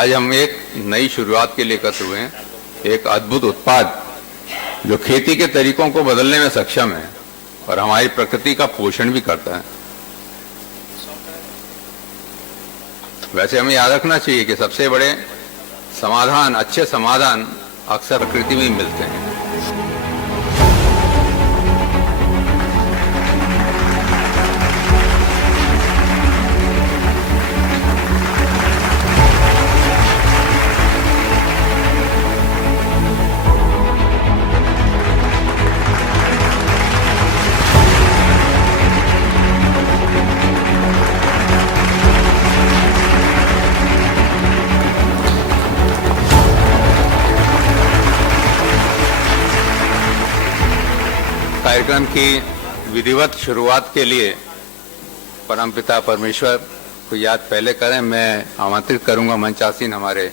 आज हम एक नई शुरुआत के लिए एकत्र हुए हैं। एक अद्भुत उत्पाद जो खेती के तरीकों को बदलने में सक्षम है और हमारी प्रकृति का पोषण भी करता है। वैसे हमें याद रखना चाहिए कि सबसे बड़े समाधान, अच्छे समाधान अक्सर प्रकृति में ही मिलते हैं। कार्यक्रम की विधिवत शुरुआत के लिए परमपिता परमेश्वर को याद पहले करें। मैं आमंत्रित करूंगा मंचासीन हमारे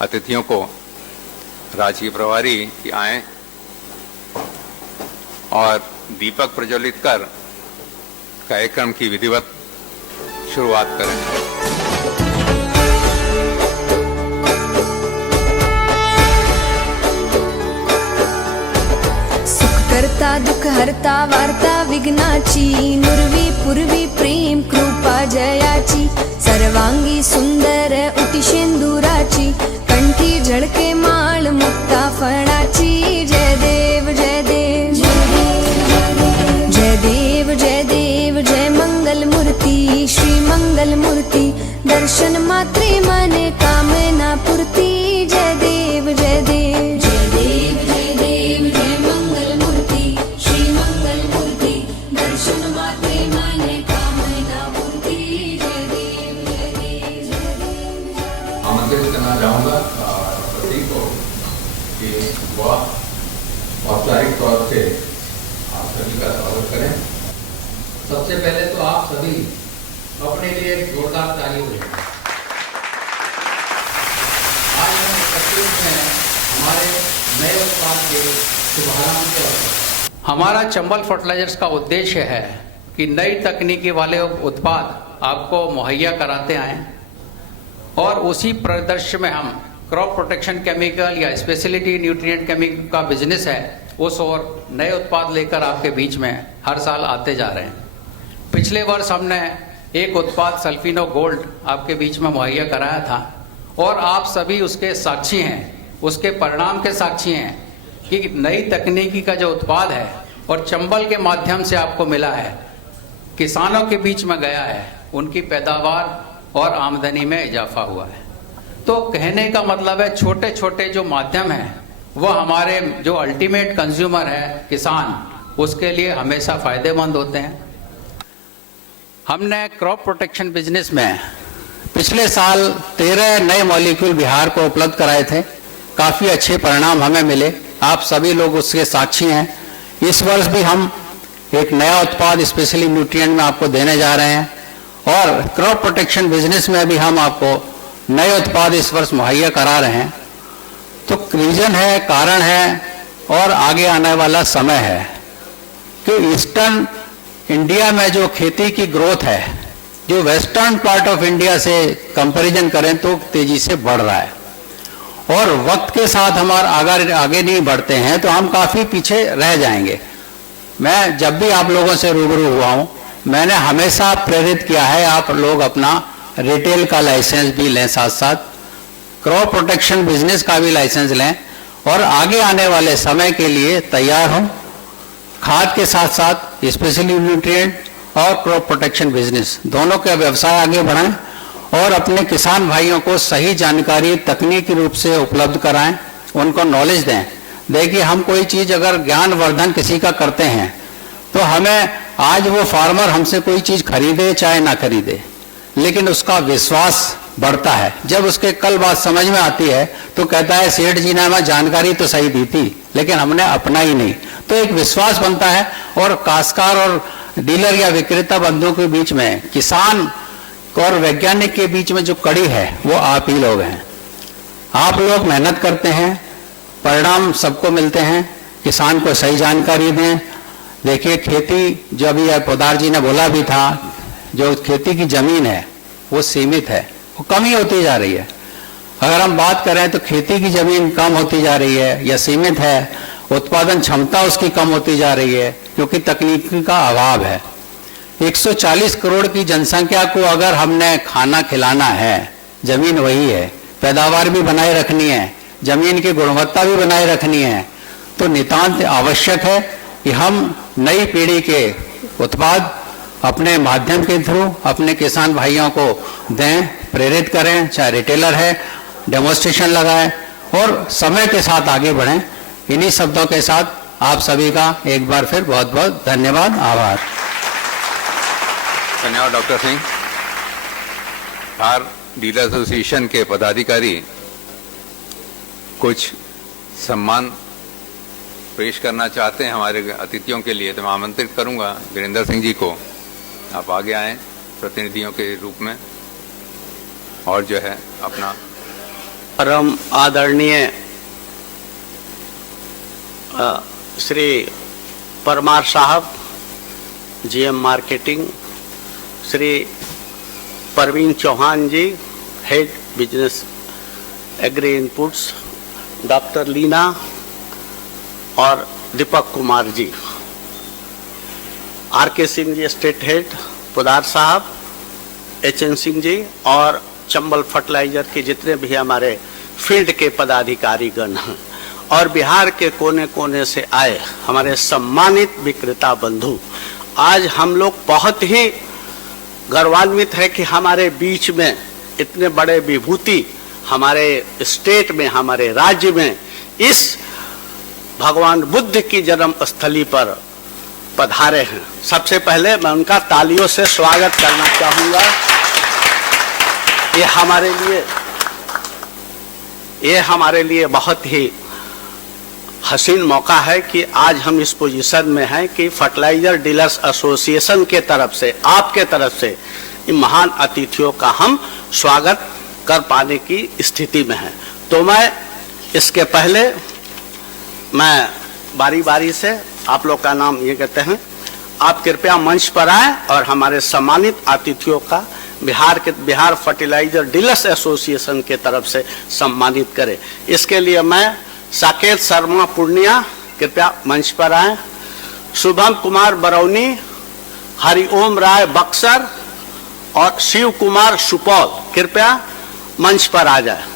अतिथियों को, राजकीय प्रभारी कि आएं और दीपक प्रज्वलित कर कार्यक्रम की विधिवत शुरुआत करें। करता दुख हरता वार्ता विघ्नाची, नुरवी पूर्वी प्रेम कृपा जयाची, सर्वांगी सुंदर उटी शेंदुराची, कंठी झळके माळ मुक्ता फळाची। जय देव जय देव जय देव जय देव जय मंगल मूर्ती, श्री मंगल मूर्ती, दर्शन मात्रे मने कामना पूर्ती। जय देव जय देव जय देव जय देव जय मंगल मूर्ती, श्री मंगल मूर्ती, दर्शन मात्रे मने कामना पूर्ती। जय देव जय देव जय देव। आमंत्रित करना चाहूंगा प्रतीक को कि वह औपचारिक तौर से आप सभी का स्वागत करें। सबसे पहले तो आप सभी अपने लिए एक जोरदार ताली दें। आज हम एकत्रित हैं हमारे नए उत्पाद के शुभारंभ के अवसर। हमारा चंबल फर्टिलाइजर्स का उद्देश्य है कि नई तकनीकी वाले उत्पाद आपको मुहैया कराते आएं और उसी परिदृश्य में हम क्रॉप प्रोटेक्शन केमिकल या स्पेशलिटी न्यूट्रिएंट केमिकल का बिजनेस है, उस और नए उत्पाद लेकर आपके बीच में हर साल आते जा रहे हैं। पिछले वर्ष हमने एक उत्पाद सल्फिनो गोल्ड आपके बीच में मुहैया कराया था और आप सभी उसके साक्षी हैं, उसके परिणाम के साक्षी हैं कि नई तकनीकी का जो उत्पाद है और चंबल के माध्यम से आपको मिला है, किसानों के बीच में गया है, उनकी पैदावार और आमदनी में इजाफा हुआ है। तो कहने का मतलब है छोटे छोटे जो माध्यम हैं वह हमारे जो अल्टीमेट कंज्यूमर है किसान, उसके लिए हमेशा फायदेमंद होते हैं। हमने क्रॉप प्रोटेक्शन बिजनेस में पिछले साल 13 नए मॉलिक्यूल बिहार को उपलब्ध कराए थे। काफ़ी अच्छे परिणाम हमें मिले, आप सभी लोग उसके साक्षी हैं। इस वर्ष भी हम एक नया उत्पाद स्पेशली न्यूट्रिएंट में आपको देने जा रहे हैं और क्रॉप प्रोटेक्शन बिजनेस में भी हम आपको नए उत्पाद इस वर्ष मुहैया करा रहे हैं। तो रीजन है, कारण है और आगे आने वाला समय है कि ईस्टर्न इंडिया में जो खेती की ग्रोथ है, जो वेस्टर्न पार्ट ऑफ इंडिया से कंपैरिजन करें तो तेजी से बढ़ रहा है और वक्त के साथ हमारा आगे नहीं बढ़ते हैं तो हम काफ़ी पीछे रह जाएंगे। मैं जब भी आप लोगों से रूबरू हुआ हूँ, मैंने हमेशा प्रेरित किया है आप लोग अपना रिटेल का लाइसेंस भी लें, साथ साथ क्रॉप प्रोटेक्शन बिजनेस का भी लाइसेंस लें और आगे आने वाले समय के लिए तैयार हों। खाद के साथ साथ स्पेशली न्यूट्रिएंट और क्रॉप प्रोटेक्शन बिजनेस दोनों के व्यवसाय आगे बढ़ाएं और अपने किसान भाइयों को सही जानकारी तकनीकी रूप से उपलब्ध कराएं, उनको नॉलेज दें। देखिए, हम कोई चीज़ अगर ज्ञानवर्धन किसी का करते हैं तो हमें आज वो फार्मर हमसे कोई चीज़ खरीदे चाहे ना खरीदे, लेकिन उसका विश्वास बढ़ता है। जब उसके कल बात समझ में आती है तो कहता है सेठ जी ने हमें जानकारी तो सही दी थी लेकिन हमने अपना ही नहीं। तो एक विश्वास बनता है और काश्तकार और डीलर या विक्रेता बंधुओं के बीच में, किसान और वैज्ञानिक के बीच में जो कड़ी है वो आप ही लोग हैं। आप लोग मेहनत करते हैं, परिणाम सबको मिलते हैं। किसान को सही जानकारी दें। देखिए, खेती जो अभी पोदार जी ने बोला भी था, जो खेती की जमीन है वो सीमित है, वो कम ही होती जा रही है। अगर हम बात करें तो खेती की जमीन कम होती जा रही है या सीमित है, उत्पादन क्षमता उसकी कम होती जा रही है क्योंकि तकनीकी का अभाव है। 140 करोड़ की जनसंख्या को अगर हमने खाना खिलाना है, जमीन वही है, पैदावार भी बनाए रखनी है, जमीन की गुणवत्ता भी बनाए रखनी है, तो नितांत आवश्यक है कि हम नई पीढ़ी के उत्पाद अपने माध्यम के थ्रू अपने किसान भाइयों को दें, प्रेरित करें, चाहे रिटेलर है, डेमोन्स्ट्रेशन लगाएं और समय के साथ आगे बढ़ें। इन्हीं शब्दों के साथ आप सभी का एक बार फिर बहुत बहुत धन्यवाद, आभार। धन्यवाद डॉक्टर सिंह। बार डीलर एसोसिएशन के पदाधिकारी कुछ सम्मान पेश करना चाहते हैं हमारे अतिथियों के लिए, तो मैं आमंत्रित करूंगा वीरेंद्र सिंह जी को, आप आगे आएं प्रतिनिधियों के रूप में और जो है अपना परम आदरणीय श्री परमार साहब, GM marketing, Shri Parveen Chauhan ji, head business agri inputs, doctor Leena और Deepak Kumar ji, R K Singh ji state head, Pudar साहब, एचएन सिंह जी और चंबल फर्टिलाइजर के जितने भी हमारे फील्ड के पदाधिकारी गण हैं और बिहार के कोने कोने से आए हमारे सम्मानित विक्रेता बंधु, आज हम लोग बहुत ही गौरवान्वित है कि हमारे बीच में इतने बड़े विभूति हमारे स्टेट में, हमारे राज्य में इस भगवान बुद्ध की जन्म स्थली पर पधारे हैं। सबसे पहले मैं उनका तालियों से स्वागत करना चाहूंगा। ये हमारे लिए बहुत ही हसीन मौका है कि आज हम इस पोजीशन में हैं कि फर्टिलाइजर डीलर्स एसोसिएशन के तरफ से, आपके तरफ से इन महान अतिथियों का हम स्वागत कर पाने की स्थिति में हैं। तो मैं इसके पहले मैं बारी बारी से, आप लोग का नाम ये कहते हैं, आप कृपया मंच पर आए और हमारे सम्मानित अतिथियों का बिहार फर्टिलाइजर डीलर्स एसोसिएशन के तरफ से सम्मानित करें। इसके लिए मैं साकेत शर्मा पूर्णिया कृपया मंच पर आए, शुभम कुमार बरौनी, हरिओम राय बक्सर और शिव कुमार सुपौल कृपया मंच पर आ जाए।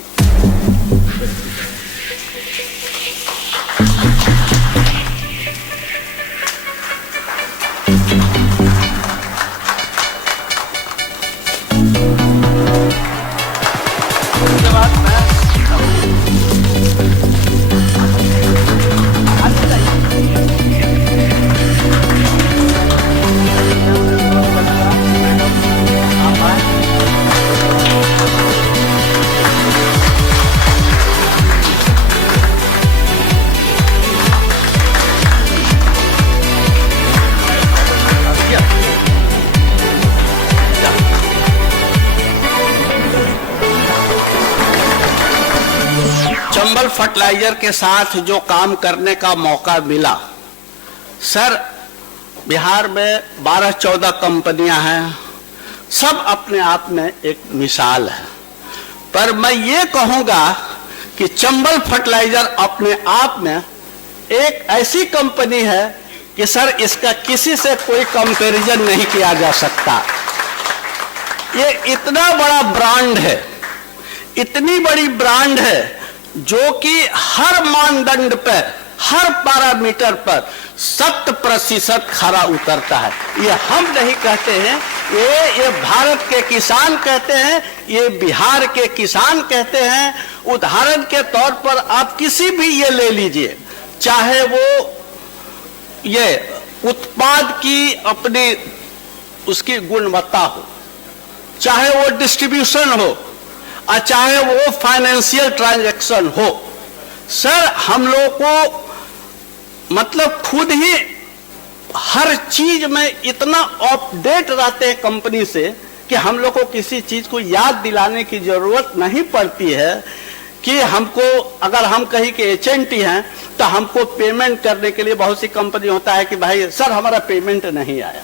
चंबल फर्टिलाइजर के साथ जो काम करने का मौका मिला, सर बिहार में 12-14 कंपनियां हैं, सब अपने आप में एक मिसाल है, पर मैं ये कहूंगा कि चंबल फर्टिलाइजर अपने आप में एक ऐसी कंपनी है कि सर इसका किसी से कोई कंपैरिजन नहीं किया जा सकता। ये इतना बड़ा ब्रांड है, इतनी बड़ी ब्रांड है जो कि हर मानदंड पर, हर पैरामीटर पर 100% खरा उतरता है। ये हम नहीं कहते हैं, ये भारत के किसान कहते हैं, ये बिहार के किसान कहते हैं। उदाहरण के तौर पर आप किसी भी ये ले लीजिए, चाहे वो ये उत्पाद की अपनी उसकी गुणवत्ता हो, चाहे वो डिस्ट्रीब्यूशन हो, और चाहे वो फाइनेंशियल ट्रांजैक्शन हो, सर हम लोग को मतलब खुद ही हर चीज में इतना अपडेट रहते हैं कंपनी से कि हम लोग को किसी चीज को याद दिलाने की जरूरत नहीं पड़ती है कि हमको, अगर हम कहीं के एजेंट हैं तो हमको पेमेंट करने के लिए बहुत सी कंपनी होता है कि भाई सर हमारा पेमेंट नहीं आया,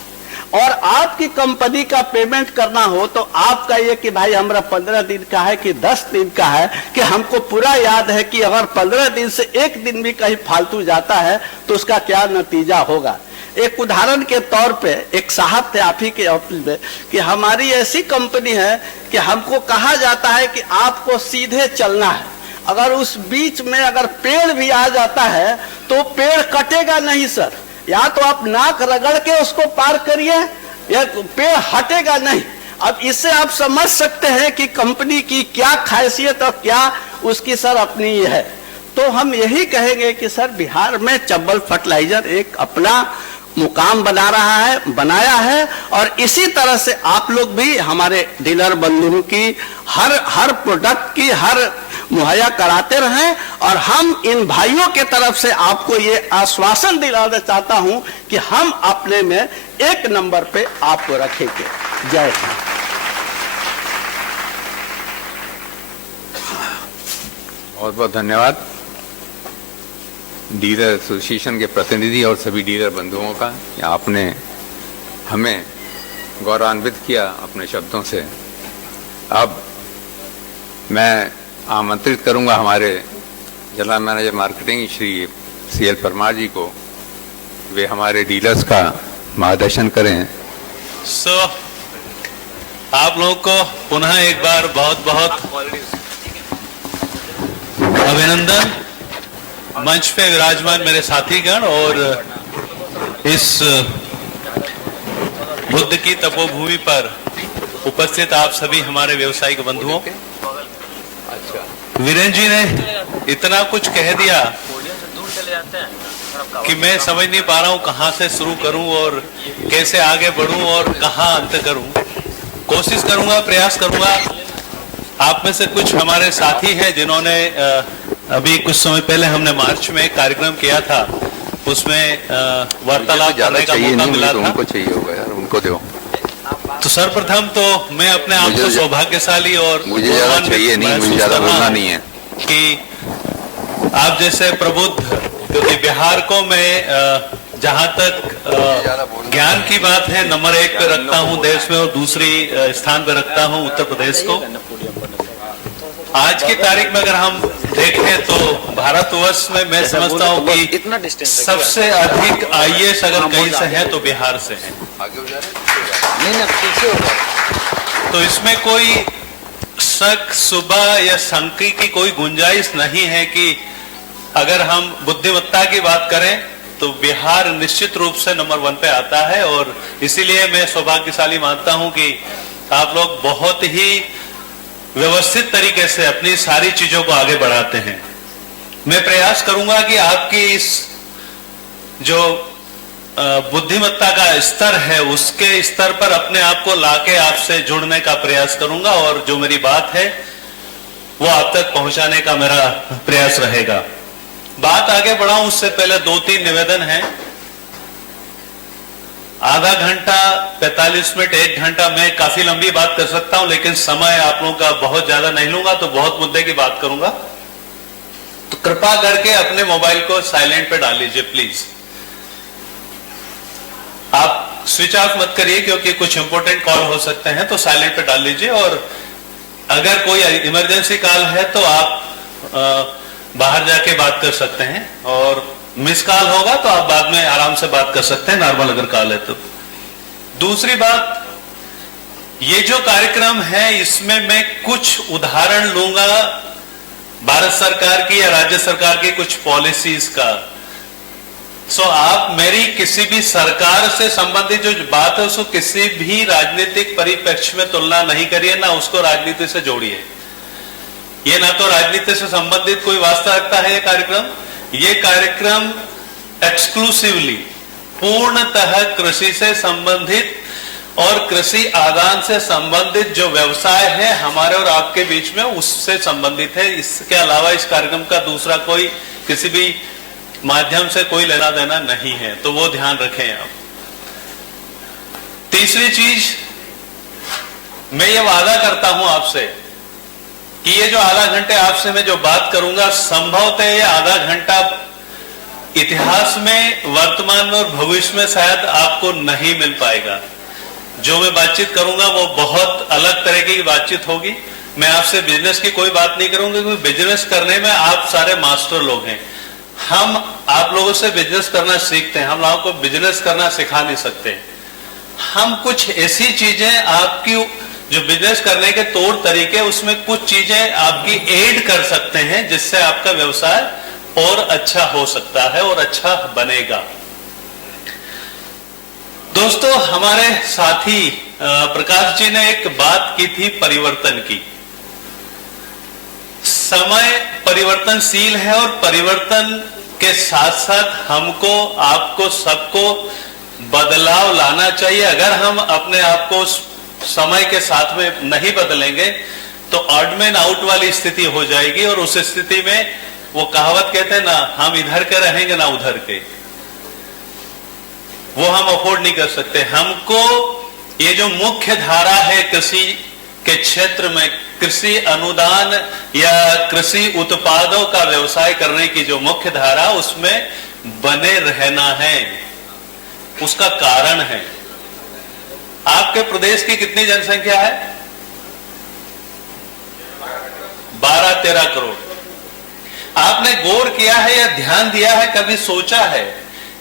और आपकी कंपनी का पेमेंट करना हो तो आपका ये कि भाई हमारा 15 दिन का है कि 10 दिन का है, कि हमको पूरा याद है कि अगर 15 दिन से एक दिन भी कहीं फालतू जाता है तो उसका क्या नतीजा होगा। एक उदाहरण के तौर पे एक साहब थे आप ही के ऑफिस में कि हमारी ऐसी कंपनी है कि हमको कहा जाता है कि आपको सीधे चलना है, अगर उस बीच में अगर पेड़ भी आ जाता है तो पेड़ कटेगा नहीं सर, या तो आप नाक रगड़ के उसको पार करिए या पेड़ हटेगा नहीं। अब इससे आप समझ सकते हैं कि कंपनी की क्या खासियत और क्या उसकी सर अपनी है। तो हम यही कहेंगे कि सर बिहार में चंबल फर्टिलाइजर एक अपना मुकाम बनाया है और इसी तरह से आप लोग भी हमारे डीलर बंधुओं की हर प्रोडक्ट की हर मुहैया कराते रहें। और हम इन भाइयों के तरफ से आपको ये आश्वासन दिलाना चाहता हूं कि हम अपने में एक नंबर पे आपको रखेंगे। जय हिंद। बहुत बहुत धन्यवाद डीलर एसोसिएशन के प्रतिनिधि और सभी डीलर बंधुओं का, आपने हमें गौरवान्वित किया अपने शब्दों से। अब मैं आमंत्रित करूंगा हमारे general manager marketing Shri CL Parmar ji को, वे हमारे डीलर्स का मार्गदर्शन करें। आप लोगों को पुनः एक बार बहुत बहुत अभिनंदन। मंच पे विराजमान मेरे साथीगण और इस बुद्ध की तपोभूमि पर उपस्थित आप सभी हमारे व्यवसायिक बंधुओं, वीरेंद्र जी ने इतना कुछ कह दिया कि मैं समझ नहीं पा रहा हूं कहां से शुरू करूं और कैसे आगे बढ़ूं और कहां अंत करूं। कोशिश करूंगा, प्रयास करूंगा। आप में से कुछ हमारे साथी हैं जिन्होंने अभी कुछ समय पहले हमने मार्च में कार्यक्रम किया था, उसमें वार्तालाप करने का मौका मिला था। उनको चाहिए होगा यार, उनको दो। तो सर्वप्रथम तो मैं अपने आप को सौभाग्यशाली और मुझे ज्यादा चाहिए नहीं, मुझे ज्यादा बोलना नहीं है कि आप जैसे प्रबुद्ध, क्योंकि बिहार को मैं जहां तक ज्ञान की बात है नंबर 1 पे रखता हूं देश में और दूसरी स्थान पे रखता हूं उत्तर प्रदेश को। आज की तारीख में अगर हम देखें तो भारतवर्ष में मैं समझता हूं कि सबसे अधिक IAS अगर कहीं से है तो बिहार से है। तो इसमें कोई शक, सुबह या शंका की कोई गुंजाइश नहीं है कि अगर हम बुद्धिमत्ता की बात करें तो बिहार निश्चित रूप से नंबर 1 पे आता है। और इसीलिए मैं सौभाग्यशाली मानता हूं कि आप लोग बहुत ही व्यवस्थित तरीके से अपनी सारी चीजों को आगे बढ़ाते हैं। मैं प्रयास करूंगा कि आपकी इस जो बुद्धिमत्ता का स्तर है उसके स्तर पर अपने आप को लाके आपसे जुड़ने का प्रयास करूंगा और जो मेरी बात है वो आप तक पहुंचाने का मेरा प्रयास रहेगा। बात आगे बढ़ाऊं उससे पहले 2-3 निवेदन हैं। आधा घंटा, 45 मिनट, 1 घंटा मैं काफी लंबी बात कर सकता हूं, लेकिन समय आप लोगों का बहुत ज्यादा नहीं लूंगा, तो बहुत मुद्दे की बात करूंगा। तो कृपा करके अपने मोबाइल को साइलेंट पे डाल लीजिए प्लीज। आप स्विच ऑफ मत करिए क्योंकि कुछ इंपॉर्टेंट कॉल हो सकते हैं, तो साइलेंट पे डाल लीजिए। और अगर कोई इमरजेंसी कॉल है तो आप बाहर जाके बात कर सकते हैं और मिस कॉल होगा तो आप बाद में आराम से बात कर सकते हैं, नॉर्मल अगर कॉल है तो। दूसरी बात, ये जो कार्यक्रम है इसमें मैं कुछ उदाहरण लूंगा भारत सरकार की या राज्य सरकार की कुछ पॉलिसीज का। आप मेरी किसी भी सरकार से संबंधित जो बात है उसको किसी भी राजनीतिक परिप्रेक्ष्य में तुलना नहीं करिए, ना उसको राजनीति से जोड़िए। ये ना तो राजनीति से संबंधित कोई वास्ता रखता है ये कार्यक्रम एक्सक्लूसिवली पूर्णतः कृषि से संबंधित और कृषि आदान से संबंधित जो व्यवसाय है हमारे और आपके बीच में उससे संबंधित है। इसके अलावा इस कार्यक्रम का दूसरा कोई किसी भी माध्यम से कोई लेना देना नहीं है, तो वो ध्यान रखें आप। तीसरी चीज, मैं ये वादा करता हूं आपसे कि ये जो आधा घंटे आपसे मैं जो बात करूंगा संभवतः ये आधा घंटा इतिहास में, वर्तमान में और भविष्य में शायद आपको नहीं मिल पाएगा। जो मैं बातचीत करूंगा वो बहुत अलग तरीके की बातचीत होगी। मैं आपसे बिजनेस की कोई बात नहीं करूंगा, क्योंकि बिजनेस करने में आप सारे मास्टर लोग हैं। हम आप लोगों से बिजनेस करना सीखते हैं, हम लोगों को बिजनेस करना सिखा नहीं सकते। हम कुछ ऐसी चीजें आपकी जो बिजनेस करने के तौर तरीके, उसमें कुछ चीजें आपकी ऐड कर सकते हैं, जिससे आपका व्यवसाय और अच्छा हो सकता है और अच्छा बनेगा। दोस्तों, हमारे साथी प्रकाश जी ने एक बात की थी परिवर्तन की। समय परिवर्तनशील है और परिवर्तन के साथ साथ हमको, आपको, सबको बदलाव लाना चाहिए। अगर हम अपने आप को समय के साथ में नहीं बदलेंगे तो ऑड मैन आउट वाली स्थिति हो जाएगी, और उस स्थिति में वो कहावत कहते हैं ना, हम इधर के रहेंगे ना उधर के, वो हम अफोर्ड नहीं कर सकते। हमको ये जो मुख्य धारा है कृषि के क्षेत्र में, कृषि अनुदान या कृषि उत्पादों का व्यवसाय करने की जो मुख्य धारा, उसमें बने रहना है। उसका कारण है, आपके प्रदेश की कितनी जनसंख्या है? 12-13 करोड़। आपने गौर किया है या ध्यान दिया है, कभी सोचा है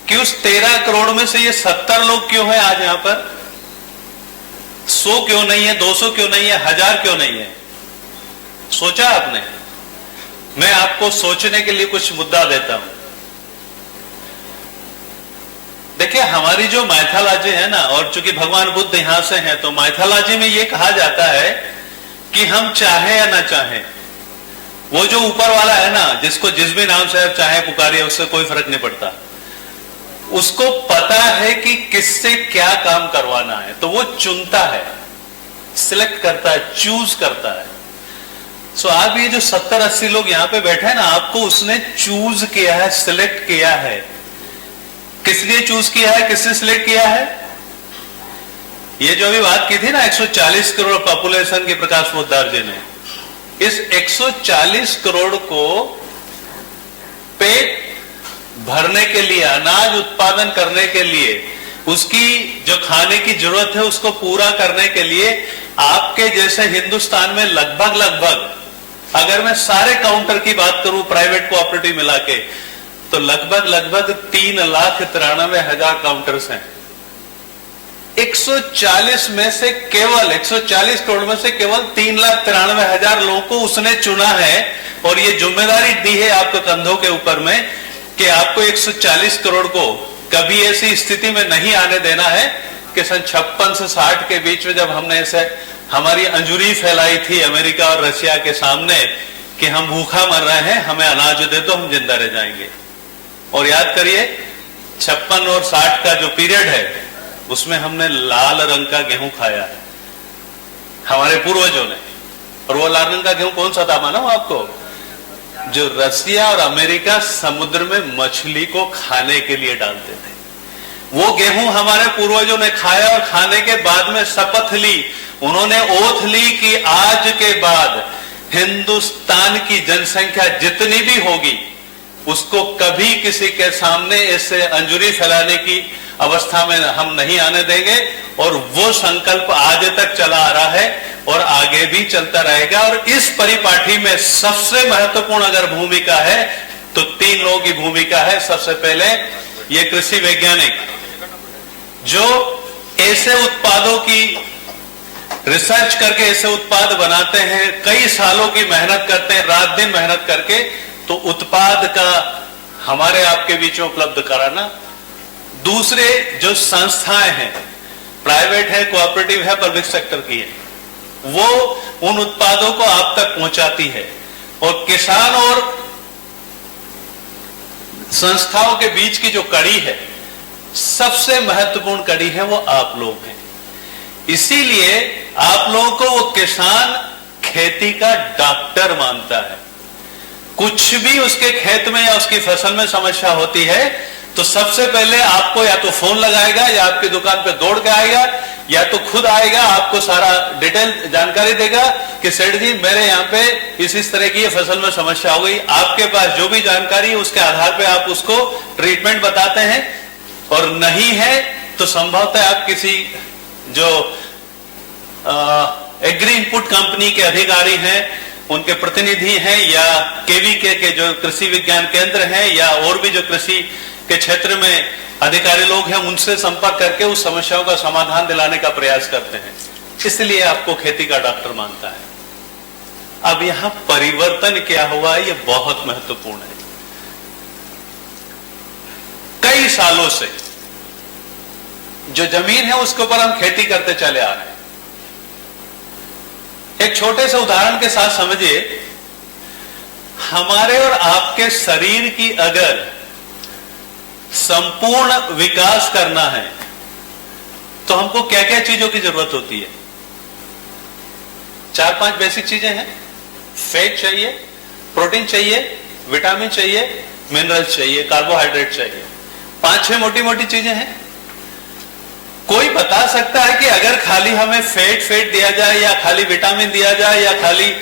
कि उस 13 करोड़ में से ये 70 लोग क्यों है आज यहां पर? 100 क्यों नहीं है, 200 क्यों नहीं है, 1000 क्यों नहीं है? सोचा आपने? मैं आपको सोचने के लिए कुछ मुद्दा देता हूं। देखिए, हमारी जो माइथोलॉजी है ना, और चूंकि भगवान बुद्ध यहां से हैं, तो माइथोलॉजी में यह कहा जाता है कि हम चाहे या ना चाहे, वो जो ऊपर वाला है ना, जिसको जिस भी नाम से आप चाहे पुकारिए, उससे कोई फर्क नहीं पड़ता, उसको पता है कि किससे क्या काम करवाना है, तो वो चुनता है, सिलेक्ट करता है, चूज करता है। सो आप ये जो 70-80 लोग यहां पे बैठे हैं ना, आपको उसने चूज किया है, सिलेक्ट किया है। किसने चूज किया है, किसने सिलेक्ट किया है? ये जो अभी बात की थी ना 140 करोड़ पॉपुलेशन की प्रकाश पोद्दार जी ने, इस 140 करोड़ को पेट भरने के लिए, अनाज उत्पादन करने के लिए, उसकी जो खाने की जरूरत है उसको पूरा करने के लिए, आपके जैसे हिंदुस्तान में लगभग अगर मैं सारे काउंटर की बात करूं प्राइवेट कोऑपरेटिव मिला के, तो लगभग 3,93,000 काउंटर्स हैं। 140 में से केवल 140 करोड़ में से केवल 3,93,000 लोगों को उसने चुना है, और ये जिम्मेदारी दी है आपके कंधों के ऊपर में कि आपको 140 करोड़ को कभी ऐसी स्थिति में नहीं आने देना है कि सन 56 से 60 के बीच में, जब हमने ऐसे हमारी अंजुरी फैलाई थी अमेरिका और रशिया के सामने कि हम भूखा मर रहे हैं, हमें अनाज दे दो, हम जिंदा रह जाएंगे। और याद करिए 56 और 60 का जो पीरियड है, उसमें हमने लाल रंग का गेहूं खाया है हमारे पूर्वजों ने। और वो लाल रंग का गेहूं कौन सा था मानो आपको? जो रसिया और अमेरिका समुद्र में मछली को खाने के लिए डालते थे, वो गेहूं हमारे पूर्वजों ने खाया, और खाने के बाद में शपथ ली, उन्होंने ओथ ली कि आज के बाद हिंदुस्तान की जनसंख्या जितनी भी होगी, उसको कभी किसी के सामने ऐसे अंजुरी फैलाने की अवस्था में हम नहीं आने देंगे। और वो संकल्प आज तक चला आ रहा है और आगे भी चलता रहेगा। और इस परिपाठी में सबसे महत्वपूर्ण अगर भूमिका है तो 3 लोगों की भूमिका है। सबसे पहले ये कृषि वैज्ञानिक, जो ऐसे उत्पादों की रिसर्च करके ऐसे उत्पाद बनाते हैं, कई सालों की मेहनत करते हैं, रात दिन मेहनत करके, तो उत्पाद का हमारे आपके बीच में उपलब्ध कराना। दूसरे जो संस्थाएं हैं, प्राइवेट है, कोऑपरेटिव है, पब्लिक सेक्टर की है, वो उन उत्पादों को आप तक पहुंचाती है। और किसान और संस्थाओं के बीच की जो कड़ी है, सबसे महत्वपूर्ण कड़ी है, वो आप लोग हैं। इसीलिए आप लोगों को वो किसान खेती का डॉक्टर मानता है। कुछ भी उसके खेत में या उसकी फसल में समस्या होती है तो सबसे पहले आपको या तो फोन लगाएगा, या आपकी दुकान पे दौड़ के आएगा, या तो खुद आएगा, आपको सारा डिटेल जानकारी देगा कि सेठ जी मेरे यहाँ पे इस तरह की फसल में समस्या हो गई। आपके पास जो भी जानकारी है उसके आधार पे आप उसको ट्रीटमेंट बताते हैं, और नहीं है तो संभवतः आप किसी जो एग्री इनपुट कंपनी के अधिकारी हैं, उनके प्रतिनिधि हैं, या केवीके के जो कृषि विज्ञान केंद्र हैं, या और भी जो कृषि के क्षेत्र में अधिकारी लोग हैं, उनसे संपर्क करके उस समस्याओं का समाधान दिलाने का प्रयास करते हैं। इसलिए आपको खेती का डॉक्टर मानता है। अब यहां परिवर्तन क्या हुआ, यह बहुत महत्वपूर्ण है। कई सालों से जो जमीन है उसके ऊपर हम खेती करते चले आ रहे हैं। एक छोटे से उदाहरण के साथ समझिए, हमारे और आपके शरीर की अगर संपूर्ण विकास करना है तो हमको क्या क्या चीजों की जरूरत होती है? 4-5 बेसिक चीजें हैं। फैट चाहिए, प्रोटीन चाहिए, विटामिन चाहिए, मिनरल्स चाहिए, कार्बोहाइड्रेट चाहिए। 5-6 मोटी मोटी चीजें हैं। कोई बता सकता है कि अगर खाली हमें फैट दिया जाए, या खाली विटामिन दिया जाए, या खाली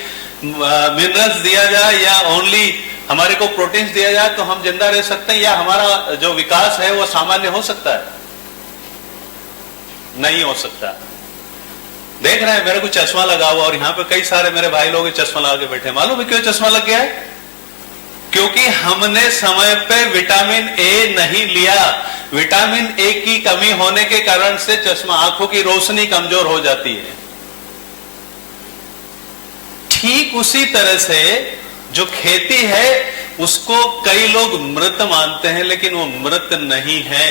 मिनरल्स दिया जाए, या ओनली हमारे को प्रोटीन्स दिया जाए तो हम जिंदा रह सकते हैं, या हमारा जो विकास है वो सामान्य हो सकता है? नहीं हो सकता। देख रहे हैं मेरे को चश्मा लगा हुआ, और यहां पे कई सारे मेरे भाई लोग चश्मा लगा के बैठे। मालूम है क्यों चश्मा लग गया है? क्योंकि हमने समय पे विटामिन ए नहीं लिया। विटामिन ए की कमी होने के कारण से चश्मा, आंखों की रोशनी कमजोर हो जाती है। ठीक उसी तरह से जो खेती है उसको कई लोग मृत मानते हैं, लेकिन वो मृत नहीं है।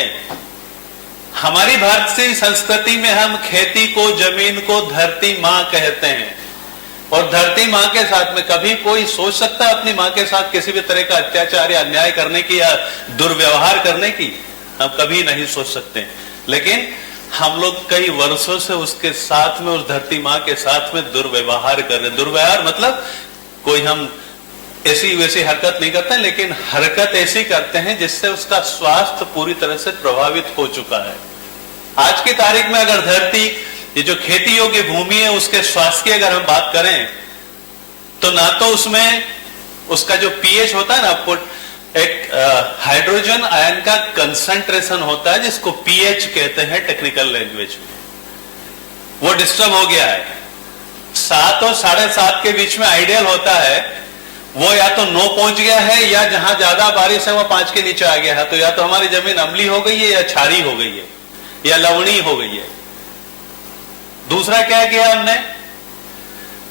हमारी भारतीय संस्कृति में हम खेती को, जमीन को धरती मां कहते हैं, और धरती मां के साथ में कभी कोई सोच सकता है अपनी मां के साथ किसी भी तरह का अत्याचार या अन्याय करने की, या दुर्व्यवहार करने की? हम कभी नहीं सोच सकते। लेकिन हम लोग कई वर्षों से उसके साथ में, उस धरती मां के साथ में दुर्व्यवहार कर रहे हैं। दुर्व्यवहार मतलब कोई हम ऐसी वैसी हरकत नहीं करते, लेकिन हरकत ऐसी करते हैं जिससे उसका स्वास्थ्य पूरी तरह से प्रभावित हो चुका है। आज की तारीख में अगर धरती, ये जो खेती योग्य भूमि है, उसके स्वास्थ्य की अगर हम बात करें तो ना तो उसमें उसका जो पीएच होता है ना, एक हाइड्रोजन आयन का कंसंट्रेशन होता है जिसको पीएच कहते हैं टेक्निकल लैंग्वेज में, वो डिस्टर्ब हो गया है। 7 और 7.5 के बीच में आइडियल होता है, वो या तो 9 पहुंच गया है, या जहां ज्यादा बारिश है वो 5 के नीचे आ गया है। तो या तो हमारी जमीन अम्लीय हो गई है, या क्षारीय हो गई है, या लवणीय हो गई है। दूसरा क्या किया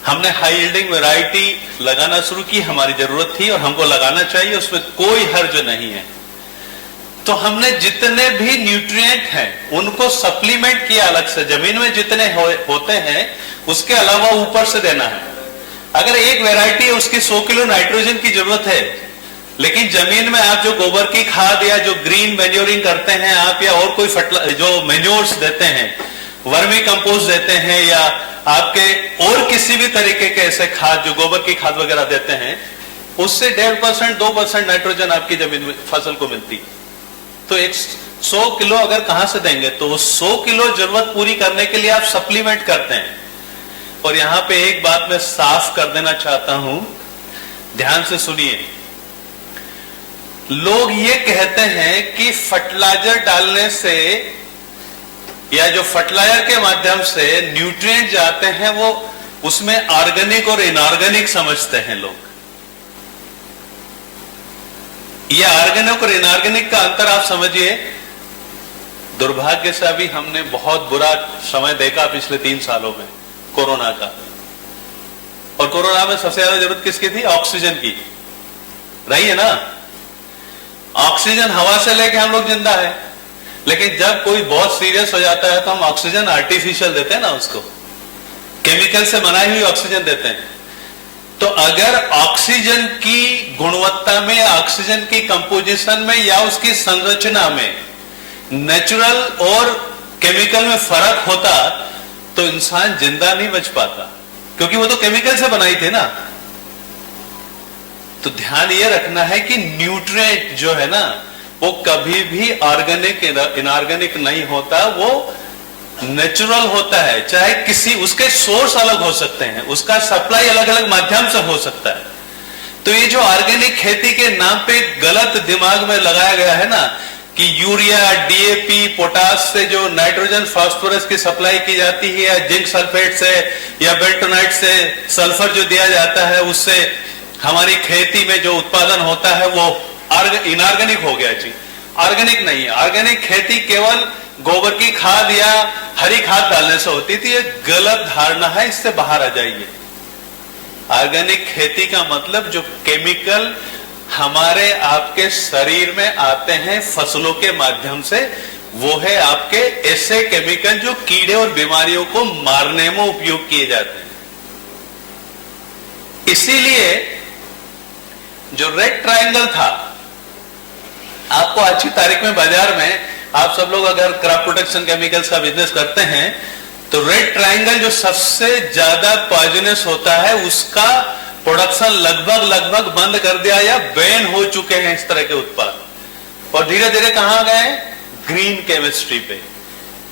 हमने हाई यील्डिंग वैरायटी लगाना शुरू की। हमारी जरूरत थी और हमको लगाना चाहिए, उसमें कोई हर्ज नहीं है। तो हमने जितने भी न्यूट्रिएंट हैं उनको सप्लीमेंट किया अलग से, जमीन में जितने होते हैं उसके अलावा ऊपर से देना है। अगर एक वैरायटी है उसकी 100 किलो नाइट्रोजन की जरूरत है, लेकिन जमीन में आप जो गोबर की खाद या जो ग्रीन मैन्योरिंग करते हैं आप, या और कोई जो मैन्योर्स देते हैं, वर्मी कंपोस्ट देते हैं, या आपके और किसी भी तरीके के ऐसे खाद जो गोबर की खाद वगैरह देते हैं, उससे 1.5% 2% नाइट्रोजन आपकी जमीन में फसल को मिलती है। तो 100 किलो अगर कहां से देंगे, तो 100 किलो जरूरत पूरी करने के लिए आप सप्लीमेंट करते हैं। और यहां पे एक बात मैं साफ कर देना चाहता हूं, ध्यान से सुनिए। लोग ये कहते हैं कि फर्टिलाइजर डालने से, या जो फर्टिलाइजर के माध्यम से न्यूट्रिएंट जाते हैं, वो उसमें ऑर्गेनिक और इनऑर्गेनिक समझते हैं लोग। ये ऑर्गेनिक और इनऑर्गेनिक का अंतर आप समझिए। दुर्भाग्य से अभी हमने बहुत बुरा समय देखा पिछले 3 सालों में, कोरोना का। और कोरोना में सबसे ज्यादा जरूरत किसकी थी? ऑक्सीजन की रही है ना। ऑक्सीजन हवा से लेके हम लोग जिंदा है, लेकिन जब कोई बहुत सीरियस हो जाता है तो हम ऑक्सीजन आर्टिफिशियल देते हैं ना, उसको केमिकल से बनाई हुई ऑक्सीजन देते हैं। तो अगर ऑक्सीजन की गुणवत्ता में, ऑक्सीजन की कंपोजिशन में, या उसकी संरचना में नेचुरल और केमिकल में फर्क होता तो इंसान जिंदा नहीं बच पाता, क्योंकि वो तो केमिकल से बनाई थी ना। तो ध्यान ये रखना है कि न्यूट्रिएंट जो है ना, वो कभी भी ऑर्गेनिक इनऑर्गेनिक नहीं होता, वो नेचुरल होता है। चाहे किसी, उसके सोर्स अलग हो सकते हैं, उसका सप्लाई अलग अलग माध्यम से हो सकता है। तो ये जो ऑर्गेनिक खेती के नाम पे गलत दिमाग में लगाया गया है ना, कि यूरिया, डीएपी, पोटास से जो नाइट्रोजन फास्फोरस की सप्लाई की जाती है, या जिंक सल्फेट से या बेल्टोनाइट से सल्फर जो दिया जाता है, उससे हमारी खेती में जो उत्पादन होता है वो इनऑर्गेनिक हो गया जी। ऑर्गेनिक नहीं है। ऑर्गेनिक खेती केवल गोबर की खाद या हरी खाद डालने से होती थी। ये गलत धारणा है, इससे बाहर आ जाइए। ऑर्गेनिक खेती का मतलब जो केमिकल हमारे आपके शरीर में आते हैं फसलों के माध्यम से, वो है आपके ऐसे केमिकल जो कीड़े और बीमारियों को मारने में उपयोग किए जाते हैं। इसीलिए जो रेड ट्रायंगल था, आपको आज की तारीख में बाजार में, आप सब लोग अगर क्रॉप प्रोटेक्शन केमिकल्स का बिजनेस करते हैं तो रेड ट्रायंगल जो सबसे ज्यादा पॉइजनस होता है, उसका प्रोडक्शन लगभग बंद कर दिया या बैन हो चुके हैं इस तरह के उत्पाद। और धीरे धीरे कहां गए? ग्रीन केमिस्ट्री पे।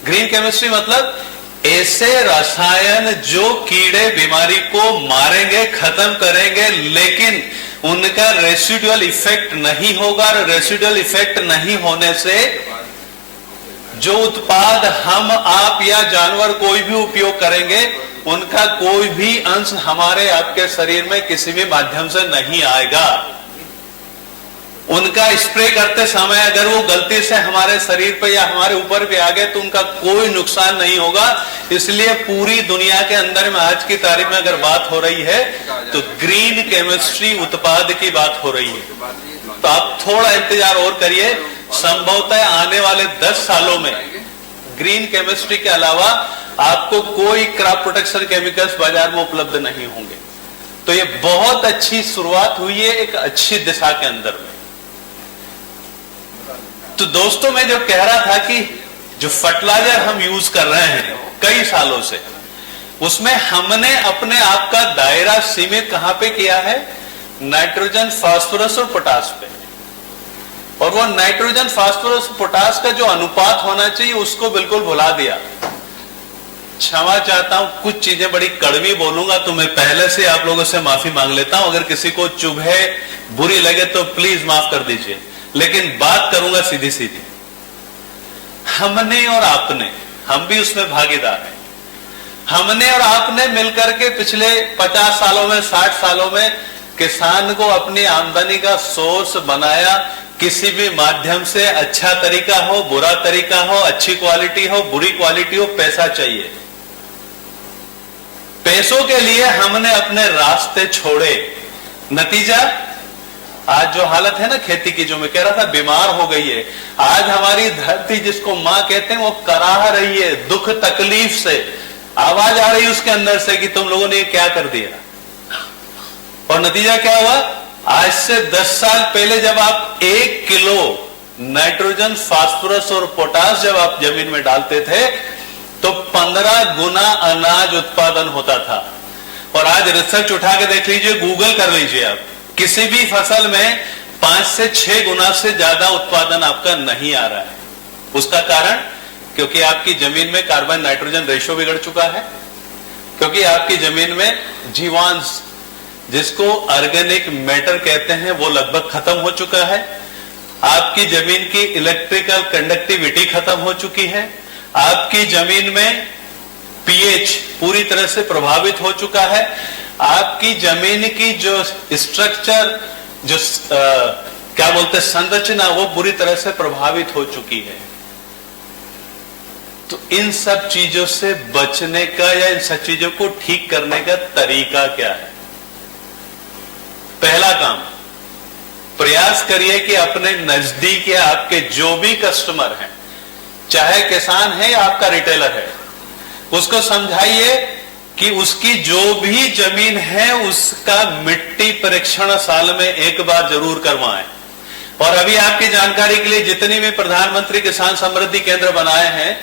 ग्रीन केमिस्ट्री मतलब ऐसे रसायन जो कीड़े बीमारी को मारेंगे, खत्म करेंगे, लेकिन उनका रेसिडुअल इफेक्ट नहीं होगा। रेसिडुअल इफेक्ट नहीं होने से जो उत्पाद हम, आप या जानवर कोई भी उपयोग करेंगे, उनका कोई भी अंश हमारे आपके शरीर में किसी भी माध्यम से नहीं आएगा। उनका स्प्रे करते समय अगर वो गलती से हमारे शरीर पे या हमारे ऊपर भी आ गए तो उनका कोई नुकसान नहीं होगा। इसलिए पूरी दुनिया के अंदर में आज की तारीख में अगर बात हो रही है तो ग्रीन केमिस्ट्री उत्पाद की बात हो रही है। तो आप थोड़ा इंतजार और करिए, संभवतः आने वाले 10 सालों में ग्रीन केमिस्ट्री के अलावा आपको कोई क्रॉप प्रोटेक्शन केमिकल्स बाजार में उपलब्ध नहीं होंगे। तो ये बहुत अच्छी शुरुआत हुई है एक अच्छी दिशा के अंदर में। तो दोस्तों, मैं जो कह रहा था कि जो फर्टिलाइजर हम यूज कर रहे हैं कई सालों से, उसमें हमने अपने आप का दायरा सीमित कहां पे किया है? नाइट्रोजन, फास्फोरस और पोटास पे। और वो नाइट्रोजन, फास्फोरस, पोटास का जो अनुपात होना चाहिए उसको बिल्कुल भुला दिया। क्षमा चाहता हूं, कुछ चीजें बड़ी कड़वी बोलूंगा तो मैं पहले से आप लोगों से माफी मांग लेता हूं। अगर किसी को चुभे, बुरी लगे तो प्लीज माफ कर दीजिए, लेकिन बात करूंगा सीधी सीधी। हमने और आपने, हम भी उसमें भागीदार हैं, हमने और आपने मिलकर के पिछले 50 सालों में, 60 सालों में किसान को अपनी आमदनी का सोर्स बनाया। किसी भी माध्यम से, अच्छा तरीका हो, बुरा तरीका हो, अच्छी क्वालिटी हो, बुरी क्वालिटी हो, पैसा चाहिए। पैसों के लिए हमने अपने रास्ते छोड़े। नतीजा आज जो हालत है ना खेती की, जो मैं कह रहा था, बीमार हो गई है। आज हमारी धरती, जिसको मां कहते हैं, वो कराह रही है दुख तकलीफ से। आवाज आ रही है उसके अंदर से कि तुम लोगों ने क्या कर दिया। और नतीजा क्या हुआ? आज से 10 साल पहले जब आप 1 किलो नाइट्रोजन, फास्फोरस और पोटास जब आप जमीन में डालते थे तो 15 गुना अनाज उत्पादन होता था। और आज रिसर्च उठा के देख लीजिए, गूगल कर लीजिए आप, किसी भी फसल में 5 से 6 गुना से ज्यादा उत्पादन आपका नहीं आ रहा है। उसका कारण, क्योंकि आपकी जमीन में कार्बन नाइट्रोजन रेशियो बिगड़ चुका है, क्योंकि आपकी जमीन में जीवांश, जिसको ऑर्गेनिक मैटर कहते हैं, वो लगभग खत्म हो चुका है। आपकी जमीन की इलेक्ट्रिकल कंडक्टिविटी खत्म हो चुकी है। आपकी जमीन में पीएच पूरी तरह से प्रभावित हो चुका है। आपकी जमीन की जो स्ट्रक्चर, जो क्या बोलते संरचना, वो बुरी तरह से प्रभावित हो चुकी है। तो इन सब चीजों से बचने का या इन सब चीजों को ठीक करने का तरीका क्या है? पहला काम, प्रयास करिए कि अपने नजदीक या आपके जो भी कस्टमर हैं, चाहे किसान है या आपका रिटेलर है, उसको समझाइए कि उसकी जो भी जमीन है उसका मिट्टी परीक्षण साल में एक बार जरूर करवाएं। और अभी आपकी जानकारी के लिए जितनी भी प्रधानमंत्री किसान समृद्धि केंद्र बनाए हैं,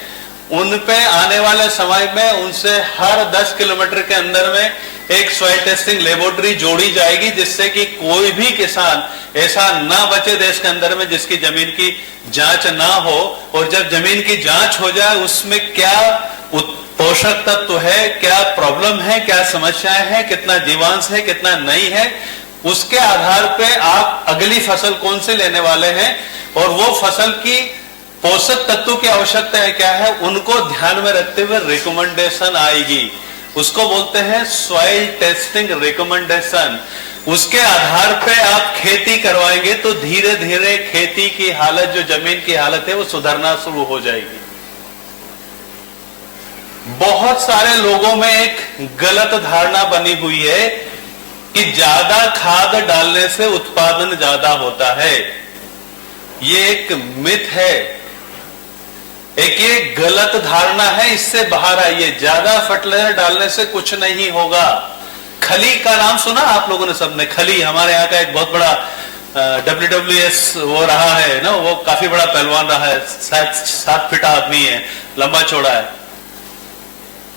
उन पे आने वाले समय में उनसे हर 10 किलोमीटर के अंदर में एक सॉइल टेस्टिंग लेबोरेटरी जोड़ी जाएगी, जिससे कि कोई भी किसान ऐसा ना बचे देश के अंदर में जिसकी जमीन की जांच ना हो। और जब जमीन की जांच हो जाए, उसमें क्या पोषक तत्व है, क्या प्रॉब्लम है, क्या समस्याएं हैं, कितना जीवांश है, कितना नहीं है, उसके आधार पे आप अगली फसल कौन से लेने वाले हैं और वो फसल की पोषक तत्वों की आवश्यकता है क्या है, उनको ध्यान में रखते हुए रिकमेंडेशन आएगी। उसको बोलते हैं सॉइल टेस्टिंग रिकमेंडेशन। उसके आधार पे आप खेती करवाएंगे तो धीरे धीरे खेती की हालत, जो जमीन की हालत है, वो सुधरना शुरू हो जाएगी। बहुत सारे लोगों में एक गलत धारणा बनी हुई है कि ज्यादा खाद डालने से उत्पादन ज्यादा होता है। ये एक मिथ है, एक ये गलत धारणा है, इससे बाहर आइए। ज्यादा फर्टिलाइजर डालने से कुछ नहीं होगा। खली का नाम सुना आप लोगों ने सबने? खली हमारे यहाँ का एक बहुत बड़ा WWS वो रहा है ना, वो काफी बड़ा पहलवान रहा है, 7 फीट आदमी है, लंबा चौड़ा है।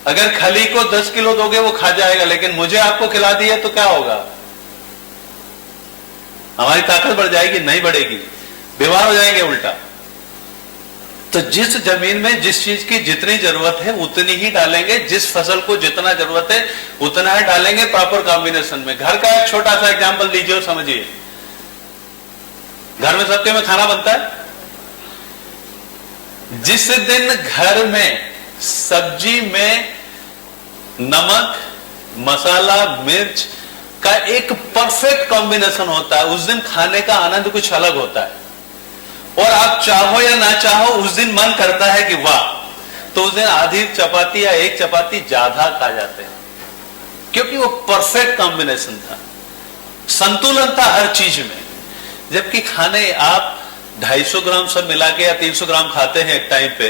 अगर खली को 10 किलो दोगे वो खा जाएगा, लेकिन मुझे आपको खिला दिया तो क्या होगा? हमारी ताकत बढ़ जाएगी? नहीं बढ़ेगी, बीमार हो जाएंगे उल्टा। तो जिस जमीन में जिस चीज की जितनी जरूरत है उतनी ही डालेंगे, जिस फसल को जितना जरूरत है उतना ही डालेंगे, प्रॉपर कॉम्बिनेशन में। घर का एक छोटा सा एग्जांपल लीजिए और समझिए। घर में सबके में खाना बनता है। जिस दिन घर में सब्जी में नमक, मसाला, मिर्च का एक परफेक्ट कॉम्बिनेशन होता है, उस दिन खाने का आनंद कुछ अलग होता है। और आप चाहो या ना चाहो उस दिन मन करता है कि वाह, तो उस दिन आधी चपाती या एक चपाती ज्यादा खा जाते हैं, क्योंकि वो परफेक्ट कॉम्बिनेशन था, संतुलन था हर चीज में। जबकि खाने आप 250 ग्राम सब मिला के या 300 ग्राम खाते हैं एक टाइम पे,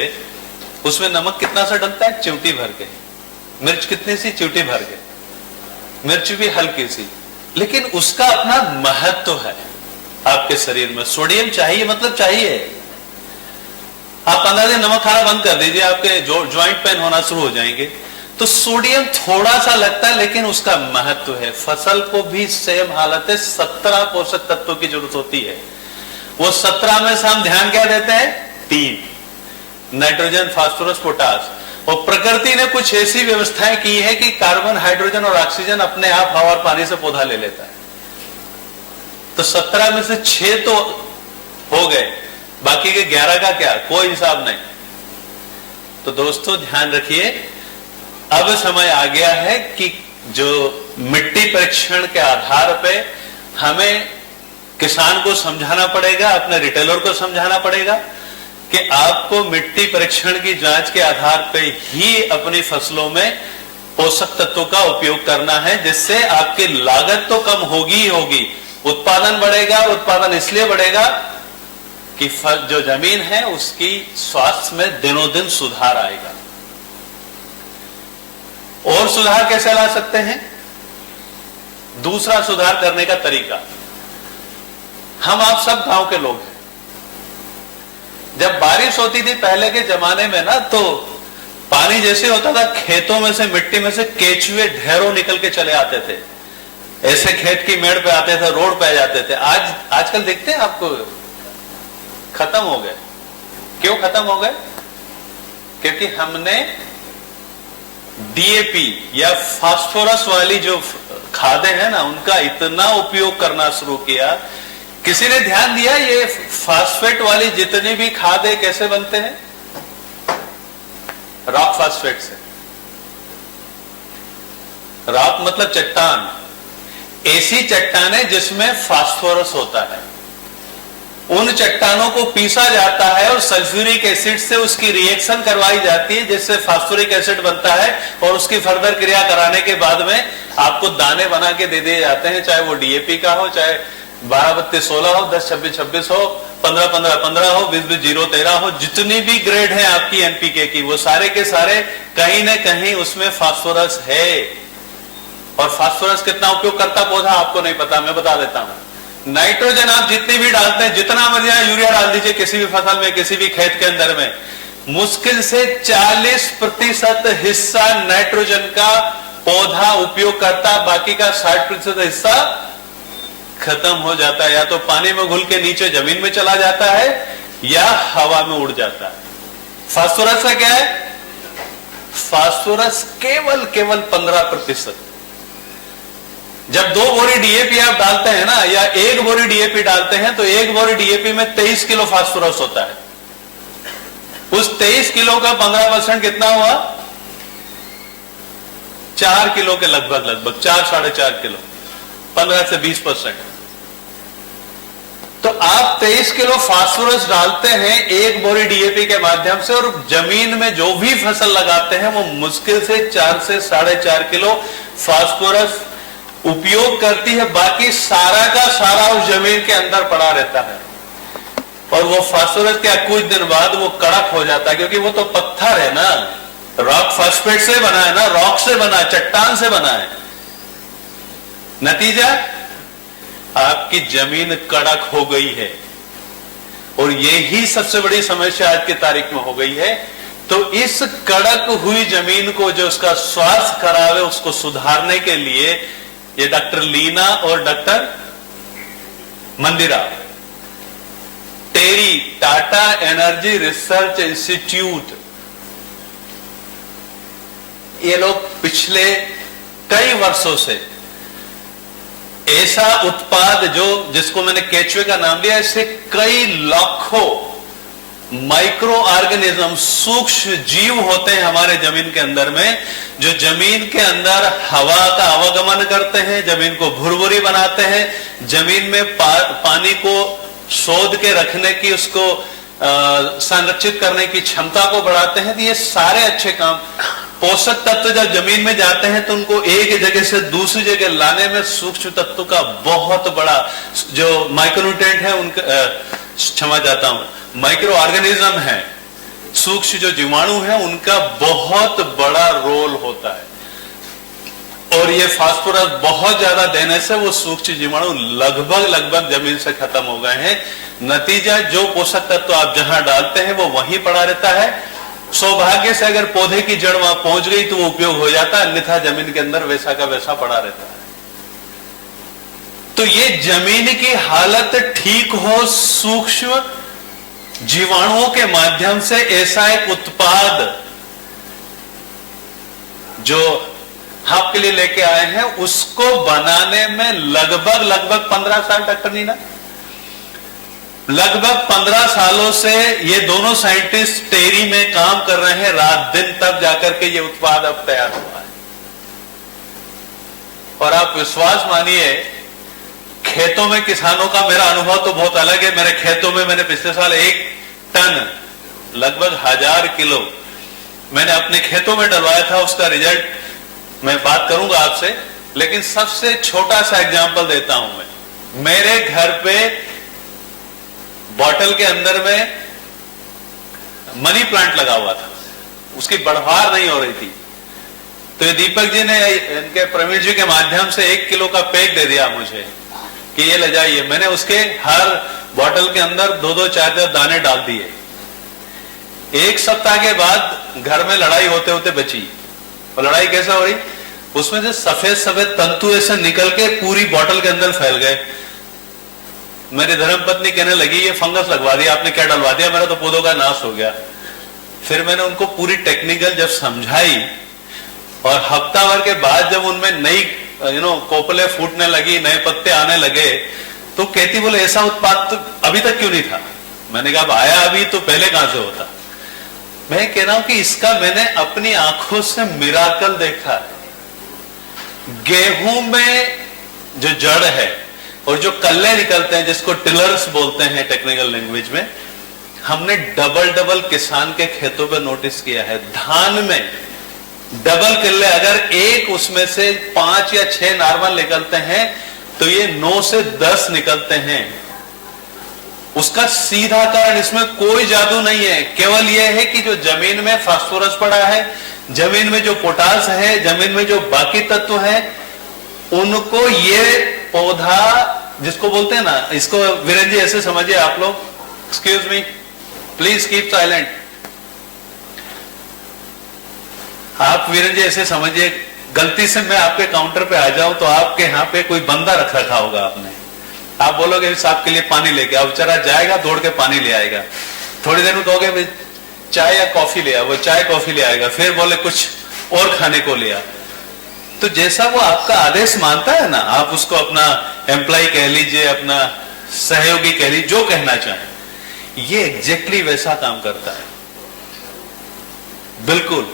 उसमें नमक कितना सा डलता है? चिमटी भर के। मिर्च कितनी सी? चिमटी भर के। मिर्च भी हल्की सी, लेकिन उसका अपना महत्व है। आपके शरीर में सोडियम चाहिए, मतलब चाहिए। आप 15 दिन नमक खाना बंद कर दीजिए, आपके ज्वाइंट पेन होना शुरू हो जाएंगे। तो सोडियम थोड़ा सा लगता है, लेकिन उसका महत्व है। फसल को भी सेम हालत है, 17 पोषक तत्वों की जरूरत होती है। वो 17 में से हम ध्यान क्या देते हैं? 3, नाइट्रोजन, फास्फोरस, पोटास। और प्रकृति ने कुछ ऐसी व्यवस्थाएं की है कि कार्बन, हाइड्रोजन और ऑक्सीजन अपने आप हवा और पानी से पौधा ले लेता है। तो 17 में से 6 तो हो गए, बाकी के 11 का क्या? कोई हिसाब नहीं। तो दोस्तों ध्यान रखिए, अब समय आ गया है कि जो मिट्टी परीक्षण के आधार पे हमें किसान को समझाना पड़ेगा, अपने रिटेलर को समझाना पड़ेगा कि आपको मिट्टी परीक्षण की जांच के आधार पे ही अपनी फसलों में पोषक तत्वों का उपयोग करना है, जिससे आपकी लागत तो कम होगी ही होगी, उत्पादन बढ़ेगा। उत्पादन इसलिए बढ़ेगा कि जो जमीन है उसकी स्वास्थ्य में दिनों दिन सुधार आएगा। और सुधार कैसे ला सकते हैं? दूसरा सुधार करने का तरीका, हम आप सब गांव के लोग हैं। जब बारिश होती थी पहले के जमाने में ना, तो पानी जैसे होता था, खेतों में से, मिट्टी में से केचुए ढेरों निकल के चले आते थे। ऐसे खेत की मेड़ पे आते थे, रोड पे आ जाते थे। आजकल देखते हैं आपको, खत्म हो गए। क्यों खत्म हो गए? क्योंकि हमने डीएपी या फास्फोरस वाली जो खादें हैं ना, उनका इतना उपयोग करना शुरू किया। किसी ने ध्यान दिया ये फास्फेट वाली जितनी भी खादें कैसे बनते हैं? रॉक फास्फेट से। रॉक मतलब चट्टान, ऐसी चट्टानें जिसमें फास्फोरस होता है। उन चट्टानों को पीसा जाता है और सल्फ्यूरिक एसिड से उसकी रिएक्शन करवाई जाती है, जिससे फास्फोरिक एसिड बनता है। और उसकी फर्दर क्रिया कराने के बाद में आपको दाने बना के दे दिए जाते हैं, चाहे वो डीएपी का हो, चाहे 12-32-16 हो, 10-26-26 हो, 15-15-15 हो, 20-20-0-13 हो, जितनी भी ग्रेड है आपकी एनपीके की, वो सारे के सारे कहीं ना कहीं उसमें फास्फोरस है। और फास्फोरस कितना उपयोग करता पौधा आपको नहीं पता, मैं बता देता हूं। नाइट्रोजन आप जितनी भी डालते हैं, जितना मर्जी यूरिया डाल दीजिए किसी भी फसल में, किसी भी खेत के अंदर में, मुश्किल से 40% हिस्सा नाइट्रोजन का पौधा उपयोग करता, बाकी का 60% हिस्सा खत्म हो जाता है। या तो पानी में घुल के नीचे जमीन में चला जाता है या हवा में उड़ जाता है। फास्फोरस का क्या है? फास्फोरस केवल 15%। जब 2 बोरी डीएपी आप डालते हैं ना, या 1 बोरी डीएपी डालते हैं, तो 1 बोरी डीएपी में 23 किलो फास्फोरस होता है। उस 23 किलो का 15% कितना हुआ? 4 किलो के लगभग 4 साढ़े 4 किलो, 15 से 20%। तो आप 23 किलो फास्फोरस डालते हैं 1 बोरी डीएपी के माध्यम से, और जमीन में जो भी फसल लगाते हैं वो मुश्किल से 4 से साढ़े 4 किलो फास्फोरस उपयोग करती है। बाकी सारा का सारा उस जमीन के अंदर पड़ा रहता है, और वो फास्फोरस क्या कुछ दिन बाद वो कड़क हो जाता है, क्योंकि वो तो पत्थर है ना, रॉक फॉस्फेट से बना है ना, रॉक से बना है, चट्टान से बना है। नतीजा, आपकी जमीन कड़क हो गई है, और यही सबसे बड़ी समस्या आज की तारीख में हो गई है। तो इस कड़क हुई जमीन को जो उसका स्वास्थ्य खराब है, उसको सुधारने के लिए ये डॉक्टर लीना और डॉक्टर मंदिरा टेरी, टाटा एनर्जी रिसर्च इंस्टीट्यूट, ये लोग पिछले कई वर्षों से ऐसा उत्पाद जिसको मैंने केचुए का नाम दिया, इससे कई लाखों माइक्रो ऑर्गेनिज्म, सूक्ष्म जीव होते हैं हमारे जमीन के अंदर में, जो जमीन के अंदर हवा का आवागमन करते हैं, जमीन को भुरभुरी बनाते हैं, जमीन में पानी को शोध के रखने की, उसको संरक्षित करने की क्षमता को बढ़ाते हैं। तो ये सारे अच्छे काम, पोषक तत्व जब जमीन में जाते हैं तो उनको एक जगह से दूसरी जगह लाने में सूक्ष्म तत्व का बहुत बड़ा, जो माइक्रोन्यूट्रिएंट है उनका, क्षमा चाहता हूं, माइक्रो ऑर्गेनिज्म है, सूक्ष्म जो जीवाणु है, उनका बहुत बड़ा रोल होता है। और ये फास्फोरस बहुत ज्यादा देने से वो सूक्ष्म जीवाणु लगभग जमीन से खत्म हो गए हैं। नतीजा, जो पोषक तत्व आप जहां डालते हैं वो वहीं पड़ा रहता है। सौभाग्य से अगर पौधे की जड़ वहां पहुंच गई तो वो उपयोग हो जाता है, अन्यथा जमीन के अंदर वैसा का वैसा पड़ा रहता है। तो ये जमीन की हालत ठीक हो, सूक्ष्म जीवाणुओं के माध्यम से ऐसा एक उत्पाद जो आपके लिए लेके आए हैं, उसको बनाने में लगभग 15 साल, डॉक्टर नीना, लगभग 15 सालों से ये दोनों साइंटिस्ट टेरी में काम कर रहे हैं, रात दिन, तब जाकर के ये उत्पाद अब तैयार हुआ है। और आप विश्वास मानिए, खेतों में किसानों का मेरा अनुभव तो बहुत अलग है। मेरे खेतों में मैंने पिछले साल 1 टन लगभग 1000 किलो मैंने अपने खेतों में डलवाया था। उसका रिजल्ट मैं बात करूंगा आपसे, लेकिन सबसे छोटा सा एग्जांपल देता हूं मैं। मेरे घर पे बॉटल के अंदर में मनी प्लांट लगा हुआ था, उसकी बढ़वार नहीं हो रही थी, तो ये दीपक जी ने, इनके प्रवीण जी के माध्यम से 1 किलो का पैक दे दिया मुझे कि ये ले जाइए। मैंने उसके हर बॉटल के अंदर 2-2 4-4 दाने डाल दिए। 1 सप्ताह के बाद घर में लड़ाई होते होते बची। और लड़ाई कैसे हो रही, उसमें से सफेद तंतु ऐसे निकल के पूरी बॉटल के अंदर फैल गए। मेरी धर्मपत्नी कहने लगी, ये फंगस लगवा दिया आपने, क्या डलवा दिया, मेरा तो पौधों का नाश हो गया। फिर मैंने उनको पूरी टेक्निकल जब समझाई, और हफ्ता भर के बाद जब उनमें नई कोपले फूटने लगी, नए पत्ते आने लगे, तो कहती, बोले ऐसा उत्पाद तो अभी तक क्यों नहीं था। मैंने कहा, आया अभी तो पहले कहां से होता। मैं कह रहा हूं कि इसका मैंने अपनी आंखों से मिराकल देखा है। गेहूं में जो जड़ है और जो कल्ले निकलते हैं, जिसको टिलर्स बोलते हैं टेक्निकल लैंग्वेज में, हमने डबल किसान के खेतों पे नोटिस किया है। धान में डबल किल्ले, अगर एक उसमें से 5 या 6 नॉर्मल निकलते हैं तो ये 9 से 10 निकलते हैं। उसका सीधा कारण, इसमें कोई जादू नहीं है, केवल यह है कि जो जमीन में फास्फोरस पड़ा है, जमीन में जो पोटास है, जमीन में जो बाकी तत्व है, उनको ये पौधा, जिसको बोलते हैं ना, इसको वीरेंद्र जी ऐसे समझिए आप लोग, excuse me please keep silent. आप वीरेंद्र जी ऐसे समझिए, गलती से मैं आपके काउंटर पे आ जाऊं तो आपके यहाँ पे कोई बंदा रख रखा होगा आपने, आप बोलोगे साहब के लिए पानी लेके आओ, बेचारा जाएगा दौड़ के पानी ले आएगा। थोड़ी देर में कहोगे चाय या कॉफी ले आओ, वो चाय कॉफी ले आएगा। फिर बोले कुछ और खाने को ले आ। तो जैसा वो आपका आदेश मानता है ना, आप उसको अपना एम्प्लॉय कह लीजिए, अपना सहयोगी कह लीजिए, जो कहना चाहे, ये एग्जैक्टली वैसा काम करता है। बिल्कुल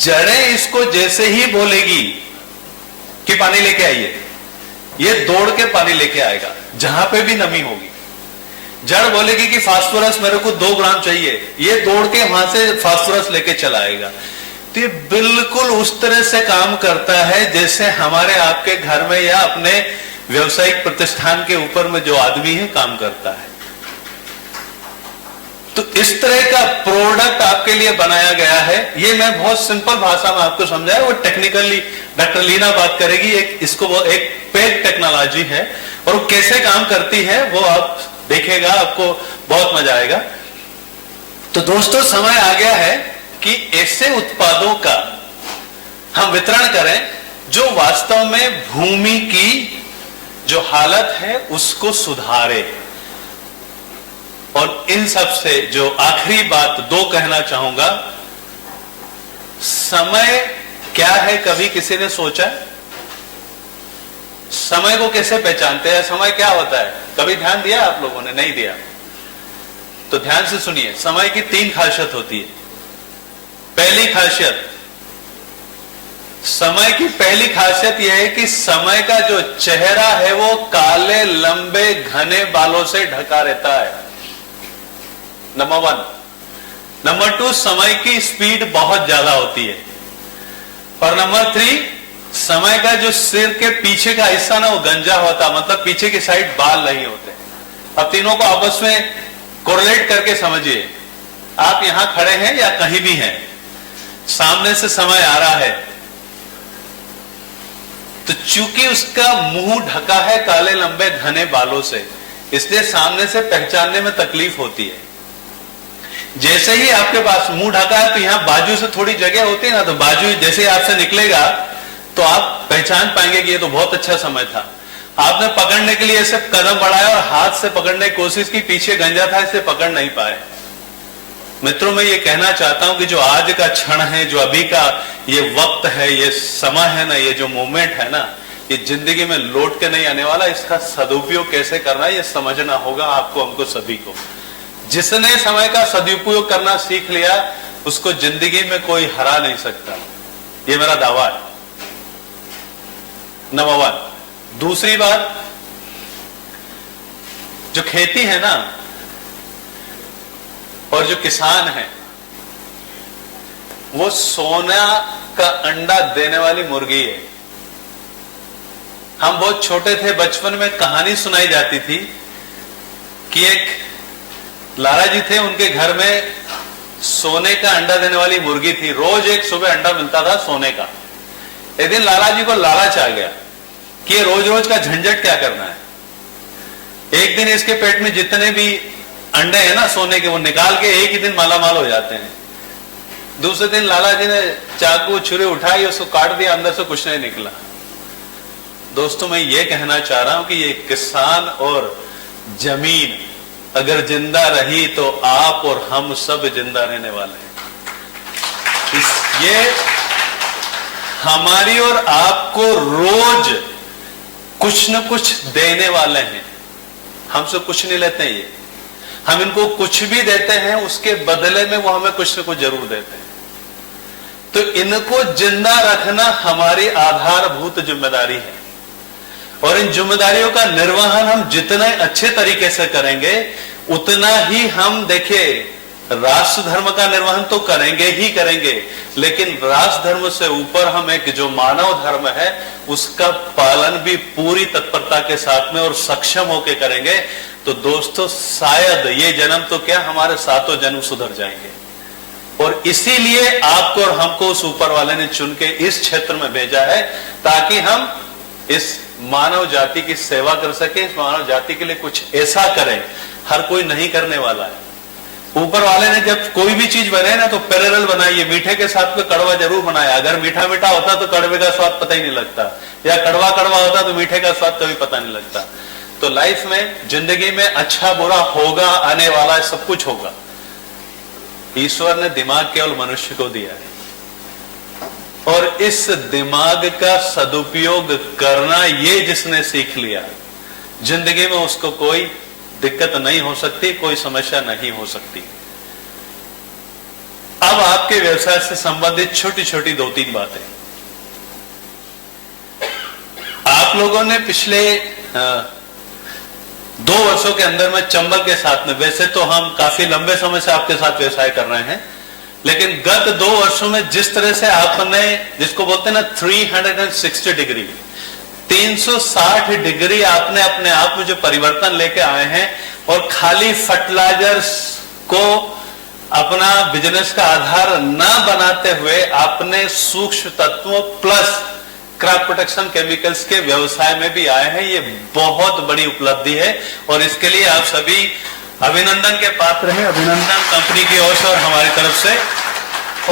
जड़ें इसको जैसे ही बोलेगी कि पानी लेके आइए, ये दौड़ के पानी लेके आएगा जहां पे भी नमी होगी। जड़ बोलेगी कि फास्फोरस मेरे को 2 ग्राम चाहिए, ये दौड़ के वहां से फास्फोरस लेके चला आएगा। तो ये बिल्कुल उस तरह से काम करता है जैसे हमारे आपके घर में या अपने व्यवसायिक प्रतिष्ठान के ऊपर में जो आदमी है काम करता है। तो इस तरह का प्रोडक्ट आपके लिए बनाया गया है। ये मैं बहुत सिंपल भाषा में आपको समझाया, वो टेक्निकली डॉक्टर लीना बात करेगी। इसको एक पेड टेक्नोलॉजी है और वो कैसे काम करती है वो आप देखेगा, आपको बहुत मजा आएगा। तो दोस्तों समय आ गया है कि ऐसे उत्पादों का हम वितरण करें जो वास्तव में भूमि की जो हालत है उसको सुधारे। और इन सब से जो आखिरी बात 2 कहना चाहूंगा, समय क्या है कभी किसी ने सोचा? समय को कैसे पहचानते हैं? समय क्या होता है कभी ध्यान दिया आप लोगों ने? नहीं दिया तो ध्यान से सुनिए। समय की 3 खासियत होती है। पहली खासियत, समय की पहली खासियत यह है कि समय का जो चेहरा है वो काले लंबे घने बालों से ढका रहता है, नंबर 1। नंबर 2, समय की स्पीड बहुत ज्यादा होती है। और नंबर 3, समय का जो सिर के पीछे का हिस्सा ना वो गंजा होता, मतलब पीछे की साइड बाल नहीं होते। अब तीनों को आपस में कोरिलेट करके समझिए। आप यहां खड़े हैं या कहीं भी हैं, सामने से समय आ रहा है, तो चूंकि उसका मुंह ढका है काले लंबे घने बालों से, इसलिए सामने से पहचानने में तकलीफ होती है। जैसे ही आपके पास मुंह ढका है तो यहां बाजू से थोड़ी जगह होती है ना, तो बाजू जैसे आपसे निकलेगा तो आप पहचान पाएंगे कि ये तो बहुत अच्छा समय था। आपने पकड़ने के लिए ऐसे कदम बढ़ाया और हाथ से पकड़ने की कोशिश की, पीछे गंजा था इसे पकड़ नहीं पाए। मित्रों मैं ये कहना चाहता हूं कि जो आज का क्षण है, जो अभी का ये वक्त है, ये समय है ना, ये जो मोमेंट है ना, ये जिंदगी में लौट के नहीं आने वाला। इसका सदुपयोग कैसे करना है ये समझना होगा आपको, हमको सभी को। जिसने समय का सदुपयोग करना सीख लिया उसको जिंदगी में कोई हरा नहीं सकता, ये मेरा दावा है, नंबर 1। दूसरी बात, जो खेती है ना और जो किसान है, वो सोना का अंडा देने वाली मुर्गी है। हम बहुत छोटे थे, बचपन में कहानी सुनाई जाती थी कि एक लाला जी थे, उनके घर में सोने का अंडा देने वाली मुर्गी थी। रोज एक सुबह अंडा मिलता था सोने का। एक दिन लाला जी को लालच आ गया कि ये रोज रोज का झंझट क्या करना है। एक दिन इसके पेट में जितने भी अंडे हैं ना सोने के, वो निकाल के एक ही दिन मालामाल हो जाते हैं। दूसरे दिन लाला जी ने चाकू छुरी उठाई, उसको काट दिया, अंदर से कुछ नहीं निकला। दोस्तों मैं ये कहना चाह रहा हूं कि ये किसान और जमीन अगर जिंदा रही तो आप और हम सब जिंदा रहने वाले हैं। ये हमारी और आपको रोज कुछ न कुछ देने वाले हैं। हमसे कुछ नहीं लेते हैं ये, हम इनको कुछ भी देते हैं उसके बदले में वो हमें कुछ न कुछ जरूर देते हैं। तो इनको जिंदा रखना हमारी आधारभूत जिम्मेदारी है और इन जिम्मेदारियों का निर्वहन हम जितने अच्छे तरीके से करेंगे उतना ही हम, देखिए, राष्ट्र धर्म का निर्वहन तो करेंगे ही करेंगे, लेकिन राष्ट्र धर्म से ऊपर हम एक जो मानव धर्म है उसका पालन भी पूरी तत्परता के साथ में और सक्षम होकर करेंगे। तो दोस्तों शायद ये जन्म तो क्या, हमारे 7 जन्म सुधर जाएंगे। और इसीलिए आपको और हमको उस ऊपर वाले ने चुन के इस क्षेत्र में भेजा है ताकि हम इस मानव जाति की सेवा कर सके, इस मानव जाति के लिए कुछ ऐसा करें। हर कोई नहीं करने वाला है। ऊपर वाले ने जब कोई भी चीज बनाए ना तो पैरेलल बनाई है, मीठे के साथ में कड़वा जरूर बनाया। अगर मीठा मीठा होता तो कड़वे का स्वाद पता ही नहीं लगता, या कड़वा कड़वा होता तो मीठे का स्वाद कभी पता नहीं लगता। तो लाइफ में, जिंदगी में अच्छा बुरा होगा, आने वाला है, सब कुछ होगा। ईश्वर ने दिमाग केवल मनुष्य को दिया है और इस दिमाग का सदुपयोग करना ये जिसने सीख लिया, जिंदगी में उसको कोई दिक्कत नहीं हो सकती, कोई समस्या नहीं हो सकती। अब आपके व्यवसाय से संबंधित छोटी छोटी 2-3 बातें। आप लोगों ने पिछले 2 वर्षों के अंदर में चंबल के साथ में, वैसे तो हम काफी लंबे समय से आपके साथ व्यवसाय कर रहे हैं, लेकिन गत 2 वर्षों में जिस तरह से आपने, जिसको बोलते हैं ना 360 डिग्री, 360 डिग्री आपने अपने आप में जो परिवर्तन लेके आए हैं, और खाली फर्टिलाइजर्स को अपना बिजनेस का आधार न बनाते हुए आपने सूक्ष्म तत्वों प्लस क्रॉप प्रोटेक्शन केमिकल्स के व्यवसाय में भी आए हैं। ये बहुत बड़ी उपलब्धि है और इसके लिए आप सभी अभिनंदन के पात्र हैं। अभिनंदन कंपनी की ओर से और हमारी तरफ से।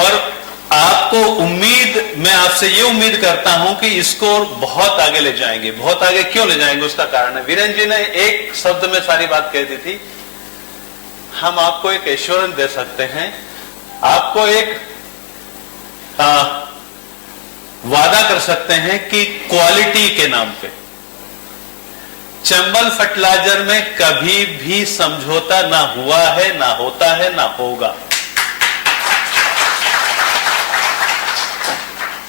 और आपको उम्मीद, मैं आपसे ये उम्मीद करता हूं कि इसको बहुत आगे ले जाएंगे। बहुत आगे क्यों ले जाएंगे उसका कारण है, वीरेंद्र जी ने एक शब्द में सारी बात कह दी थी। हम आपको एक एश्योरेंस दे सकते हैं, आपको एक वादा कर सकते हैं कि क्वालिटी के नाम पे चंबल फर्टिलाइजर में कभी भी समझौता ना हुआ है, ना होता है, ना होगा।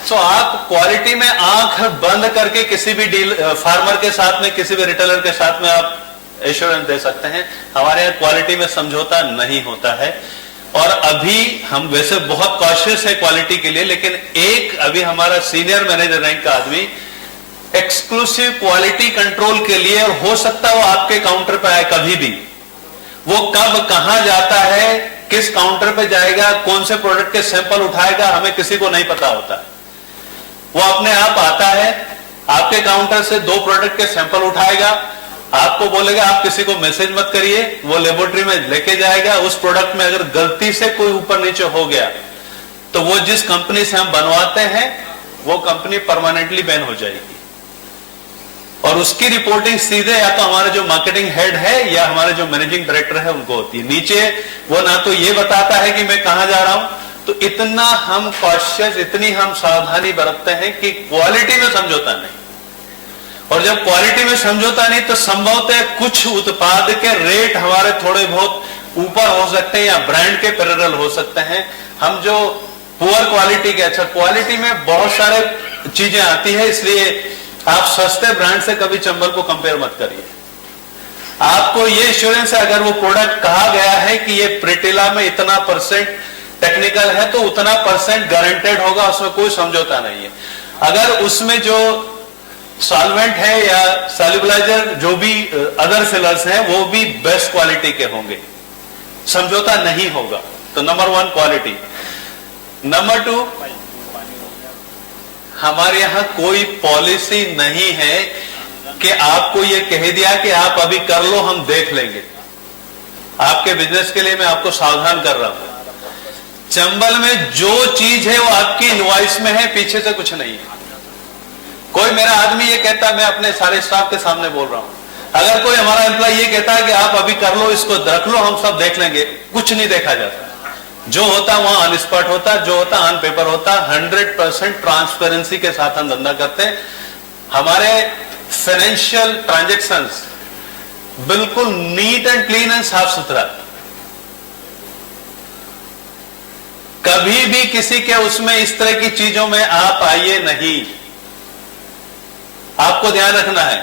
तो आप क्वालिटी में आंख बंद करके किसी भी फार्मर के साथ में, किसी भी रिटेलर के साथ में आप एश्योरेंस दे सकते हैं, हमारे यहां क्वालिटी में समझौता नहीं होता है। और अभी हम वैसे बहुत कॉशियस है क्वालिटी के लिए, लेकिन एक अभी हमारा सीनियर मैनेजर रैंक का आदमी एक्सक्लूसिव क्वालिटी कंट्रोल के लिए, और हो सकता है वो आपके काउंटर पे आए कभी भी, वो कब कहां जाता है, किस काउंटर पे जाएगा, कौन से प्रोडक्ट के सैंपल उठाएगा, हमें किसी को नहीं पता होता है। वो अपने आप आता है, आपके काउंटर से 2 प्रोडक्ट के सैंपल उठाएगा, आपको बोलेगा आप किसी को मैसेज मत करिए, वो लेबोरेटरी में लेके जाएगा। उस प्रोडक्ट में अगर गलती से कोई ऊपर नीचे हो गया तो वो जिस कंपनी से हम बनवाते हैं वो कंपनी परमानेंटली बैन हो जाएगी, और उसकी रिपोर्टिंग सीधे या तो हमारे जो मार्केटिंग हेड है या हमारे जो मैनेजिंग डायरेक्टर है उनको होती है। नीचे वो ना तो ये बताता है कि मैं कहां जा रहा हूं। तो इतना हम कॉशियस, इतनी हम सावधानी बरतते हैं कि क्वालिटी में समझौता नहीं। और जब क्वालिटी में समझौता नहीं तो संभवतः कुछ उत्पाद के रेट हमारे थोड़े बहुत ऊपर हो सकते हैं या ब्रांड के पैरेलल हो सकते हैं। हम जो पुअर क्वालिटी के, अच्छा क्वालिटी में बहुत सारे चीजें आती है, इसलिए आप सस्ते ब्रांड से कभी चंबल को कंपेयर मत करिए। आपको ये एश्योरेंस है, अगर वो प्रोडक्ट कहा गया है कि ये प्रिटिला में इतना % टेक्निकल है तो उतना % गारंटेड होगा, उसमें कोई समझौता नहीं है। अगर उसमें जो सॉल्वेंट है या सॉल्युबलाइजर, जो भी अदर फिलर्स हैं, वो भी बेस्ट क्वालिटी के होंगे, समझौता नहीं होगा। तो नंबर 1 क्वालिटी। नंबर 2, हमारे यहां कोई पॉलिसी नहीं है कि आपको ये कह दिया कि आप अभी कर लो, हम देख लेंगे। आपके बिजनेस के लिए मैं आपको सावधान कर रहा हूं। चंबल में जो चीज है वो आपकी इनवॉइस में है, पीछे से कुछ नहीं है। कोई मेरा आदमी ये कहता है, मैं अपने सारे स्टाफ के सामने बोल रहा हूं, अगर कोई हमारा एम्प्लॉय ये कहता है कि आप अभी कर लो, इसको रख लो, हम सब देख लेंगे, कुछ नहीं देखा जाता। जो होता वहां ऑन स्पॉट होता, जो होता ऑन पेपर होता। 100% ट्रांसपेरेंसी के साथ हम धंधा करते हैं। हमारे फाइनेंशियल ट्रांजेक्शंस बिल्कुल नीट एंड क्लीन एंड साफ सुथरा। कभी भी किसी के उसमें इस तरह की चीजों में आप आइए नहीं। आपको ध्यान रखना है,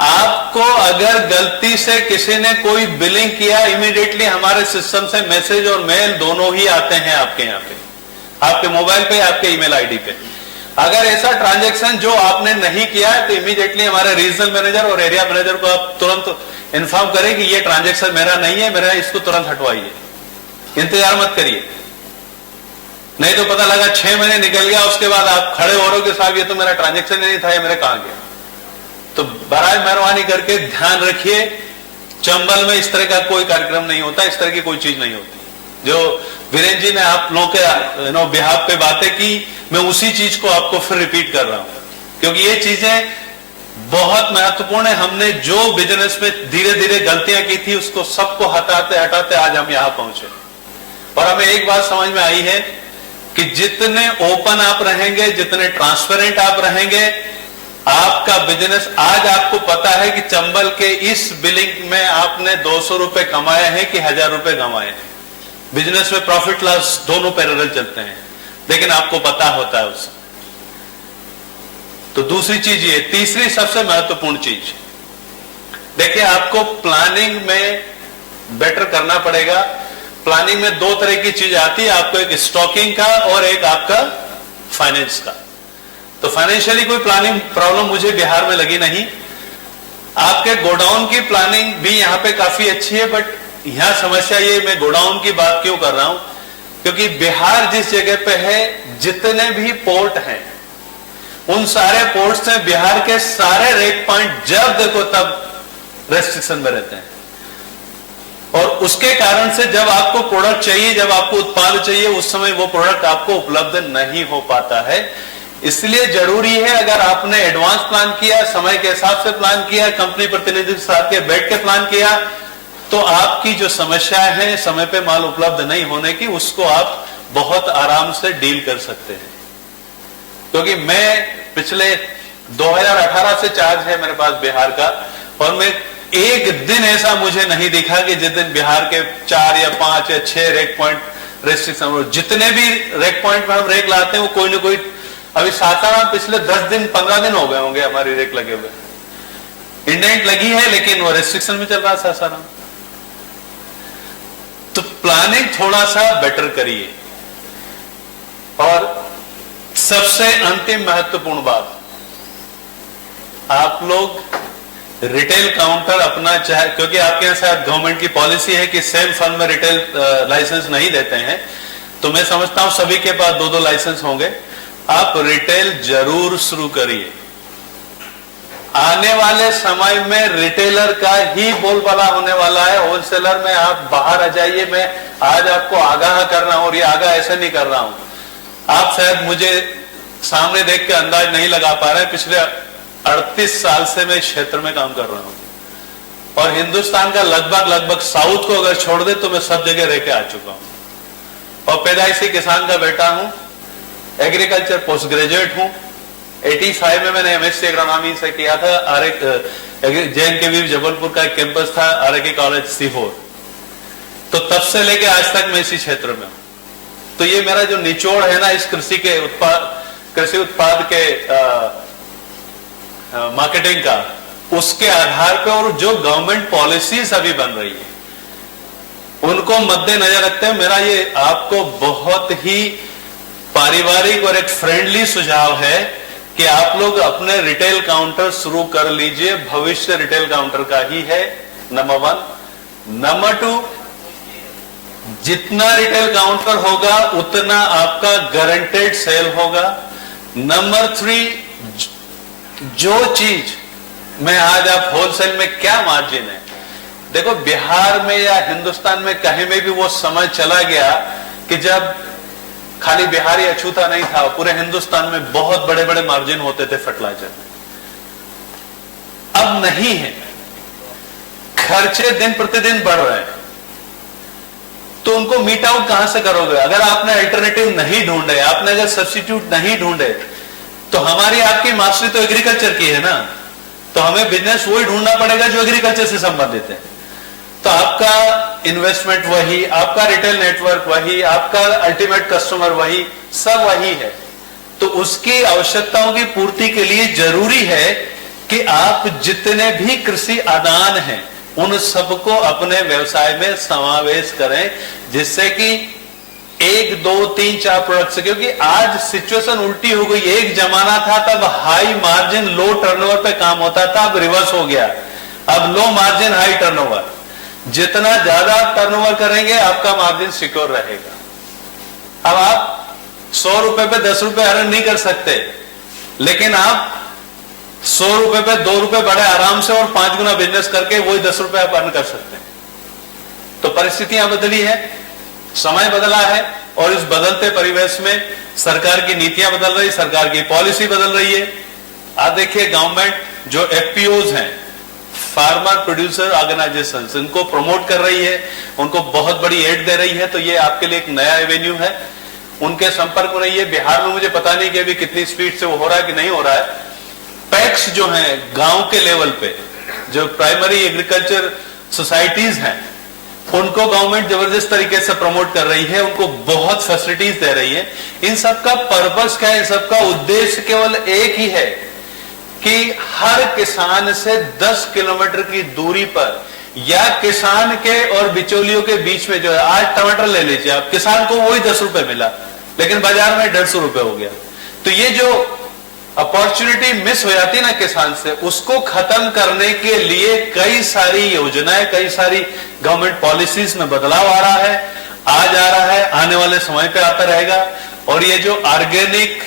आपको अगर गलती से किसी ने कोई बिलिंग किया, इमीडिएटली हमारे सिस्टम से मैसेज और मेल दोनों ही आते हैं आपके यहां पे, आपके मोबाइल पे, आपके ईमेल आईडी पे। अगर ऐसा ट्रांजैक्शन जो आपने नहीं किया है तो इमीडिएटली हमारे रीजनल मैनेजर और एरिया मैनेजर को आप तुरंत इन्फॉर्म करें कि ये ट्रांजैक्शन मेरा नहीं है, मेरा, इसको तुरंत हटवाइए। इंतजार मत करिए, नहीं तो पता लगा 6 महीने निकल गया, उसके बाद आप खड़े हो रहे हो कि साहब ये तो मेरा ट्रांजैक्शन नहीं था, ये मेरा कहां गया। तो बराए मेहरबानी करके ध्यान रखिए, चंबल में इस तरह का कोई कार्यक्रम नहीं होता, इस तरह की कोई चीज नहीं होती। जो वीरेंद्र जी ने आप लोगों के बिहाफ पे बातें की, मैं उसी चीज को आपको फिर रिपीट कर रहा हूं, क्योंकि ये चीजें बहुत महत्वपूर्ण है। हमने जो बिजनेस में धीरे धीरे गलतियां की थी उसको सबको हटाते हटाते आज हम यहां पहुंचे। और हमें एक बात समझ में आई है कि जितने ओपन आप रहेंगे, जितने ट्रांसपेरेंट आप रहेंगे, आपका बिजनेस, आज आपको पता है कि चंबल के इस बिलिंग में आपने 200 रुपए कमाए हैं कि 1000 रुपए कमाए हैं। बिजनेस में प्रॉफिट लॉस दोनों पैरेलल चलते हैं, लेकिन आपको पता होता है उससे। तो दूसरी चीज ये, तीसरी सबसे महत्वपूर्ण चीज, देखिए आपको प्लानिंग में बेटर करना पड़ेगा। प्लानिंग में दो तरह की चीज आती है, आपको एक स्टॉकिंग का और एक आपका फाइनेंस का। तो फाइनेंशियली कोई प्लानिंग प्रॉब्लम मुझे बिहार में लगी नहीं। आपके गोडाउन की प्लानिंग भी यहां पे काफी अच्छी है, बट यहां समस्या ये, मैं गोडाउन की बात क्यों कर रहा हूं, क्योंकि बिहार जिस जगह पे है, जितने भी पोर्ट हैं, उन सारे पोर्ट्स में बिहार के सारे रेक पॉइंट जब देखो तब रेस्ट्रिक्शन में रहते हैं। और उसके कारण से जब आपको प्रोडक्ट चाहिए, जब आपको उत्पाद चाहिए, उस समय वो प्रोडक्ट आपको उपलब्ध नहीं हो पाता है। इसलिए जरूरी है, अगर आपने एडवांस प्लान किया, समय के हिसाब से प्लान किया, कंपनी प्रतिनिधि के साथ के बैठ के प्लान किया, तो आपकी जो समस्या है समय पे माल उपलब्ध नहीं होने की, उसको आप बहुत आराम से डील कर सकते हैं। क्योंकि मैं पिछले 2018 से चार्ज है मेरे पास बिहार का, और मैं एक दिन ऐसा मुझे नहीं दिखा कि जिस दिन बिहार के 4 या 5 या 6 रेक पॉइंट रेस्ट्रिक्शन, जितने भी रेक पॉइंट में हम रेक लाते हैं वो कोई ना कोई, अभी सासाराम पिछले 10 दिन 15 दिन हो गए होंगे हमारी रेक लगे हुए, इंडेंट लगी है लेकिन वो रेस्ट्रिक्शन में चल रहा है सासाराम। तो प्लानिंग थोड़ा सा बेटर करिए। और सबसे अंतिम महत्वपूर्ण बात, आप लोग रिटेल काउंटर अपना चाहे, क्योंकि आपके यहां शायद गवर्नमेंट की पॉलिसी है कि सेम फर्म में रिटेल लाइसेंस नहीं देते हैं, तो मैं समझता हूं सभी के पास 2-2 लाइसेंस होंगे। आप रिटेल जरूर शुरू करिए। आने वाले समय में रिटेलर का ही बोलबाला होने वाला है। होलसेलर में आप बाहर आ जाइए। मैं आज आपको आगाह कर रहा हूं, और ये आगाह ऐसे नहीं कर रहा हूं, आप शायद मुझे सामने देख के अंदाज नहीं लगा पा रहे। पिछले 38 साल से मैं इस क्षेत्र में काम कर रहा हूं, और हिंदुस्तान का लगभग साउथ को अगर छोड़ दे तो मैं सब जगह रह के आ चुका हूं, और पैदाइशी किसान का बेटा हूं, एग्रीकल्चर पोस्ट ग्रेजुएट हूं। 85 में मैंने एमएससी एग्रोनॉमी से किया था। JNKV जबलपुर का एक कैंपस था, RK कॉलेज सीहोर। तो तब से लेके आज तक मैं इसी क्षेत्र में हूं। तो ये मेरा जो निचोड़ है ना इस कृषि उत्पाद के मार्केटिंग का, उसके आधार पर, और जो गवर्नमेंट पॉलिसीज अभी बन रही है उनको मद्देनजर रखते हुए मेरा ये आपको बहुत ही पारिवारिक और एक फ्रेंडली सुझाव है कि आप लोग अपने रिटेल काउंटर शुरू कर लीजिए। भविष्य रिटेल काउंटर का ही है, नंबर 1। नंबर 2, जितना रिटेल काउंटर होगा उतना आपका गारंटेड सेल होगा। नंबर 3, जो चीज में आज आप होलसेल में क्या मार्जिन है, देखो बिहार में या हिंदुस्तान में कहीं में भी वो समय चला गया कि जब खाली बिहार ही अछूता नहीं था, पूरे हिंदुस्तान में बहुत बड़े बड़े मार्जिन होते थे फर्टिलाइजर में। अब नहीं है, खर्चे दिन प्रतिदिन बढ़ रहे हैं, तो उनको मीट आउट कहां से करोगे? अगर आपने अल्टरनेटिव नहीं ढूंढे, आपने अगर सब्स्टिट्यूट नहीं ढूंढे, तो हमारी आपकी मास्टरी तो एग्रीकल्चर की है ना, तो हमें बिजनेस वही ढूंढना पड़ेगा जो एग्रीकल्चर से संबंधित है। तो आपका इन्वेस्टमेंट वही, आपका रिटेल नेटवर्क वही, आपका अल्टीमेट कस्टमर वही, सब वही है। तो उसकी आवश्यकताओं की पूर्ति के लिए जरूरी है कि आप जितने भी कृषि आदान हैं उन सबको अपने व्यवसाय में समावेश करें, जिससे कि 1, 2, 3, 4 प्रोडक्ट से, क्योंकि आज सिचुएशन उल्टी हो गई। एक जमाना था तब हाई मार्जिन लो टर्नओवर पे काम होता था, अब रिवर्स हो गया। अब लो मार्जिन हाई टर्नओवर, जितना ज्यादा टर्नओवर करेंगे आपका मार्जिन सिक्योर रहेगा। अब आप 100 रुपए पे 10 रुपए अर्न नहीं कर सकते, लेकिन आप 100 रुपए पे 2 रुपए बड़े आराम से और 5 गुना बिजनेस करके वही 10 रुपए आप अर्न कर सकते हैं। तो परिस्थितियां बदली है, समय बदला है, और इस बदलते परिवेश में सरकार की नीतियां बदल रही, सरकार की पॉलिसी बदल रही है। आप देखिए गवर्नमेंट जो FPOs हैं, फार्मर प्रोड्यूसर ऑर्गेनाइजेशन, इनको प्रमोट कर रही है, उनको बहुत बड़ी एड दे रही है। तो ये आपके लिए एक नया एवेन्यू है। उनके संपर्क में रहिए। बिहार में मुझे पता नहीं कि अभी कितनी स्पीड से वो हो रहा है कि नहीं हो रहा है। पैक्स जो हैं गांव के लेवल पे, जो प्राइमरी एग्रीकल्चर सोसाइटीज हैं, उनको गवर्नमेंट जबरदस्त तरीके से प्रमोट कर रही है, उनको बहुत फैसिलिटीज दे रही है। इन सब का पर्पस क्या है? इन सब का उद्देश्य केवल एक ही है कि हर किसान से 10 किलोमीटर की दूरी पर या किसान के और बिचौलियों के बीच में जो है, आज टमाटर ले लीजिए आप, किसान को वही 10 रुपए मिला लेकिन बाजार में 150 रुपए हो गया। तो ये जो अपॉर्चुनिटी मिस हो जाती है ना किसान से, उसको खत्म करने के लिए कई सारी योजनाएं, कई सारी गवर्नमेंट पॉलिसीज में बदलाव आ रहा है, आज आ रहा है, आने वाले समय पे आता रहेगा। और ये जो ऑर्गेनिक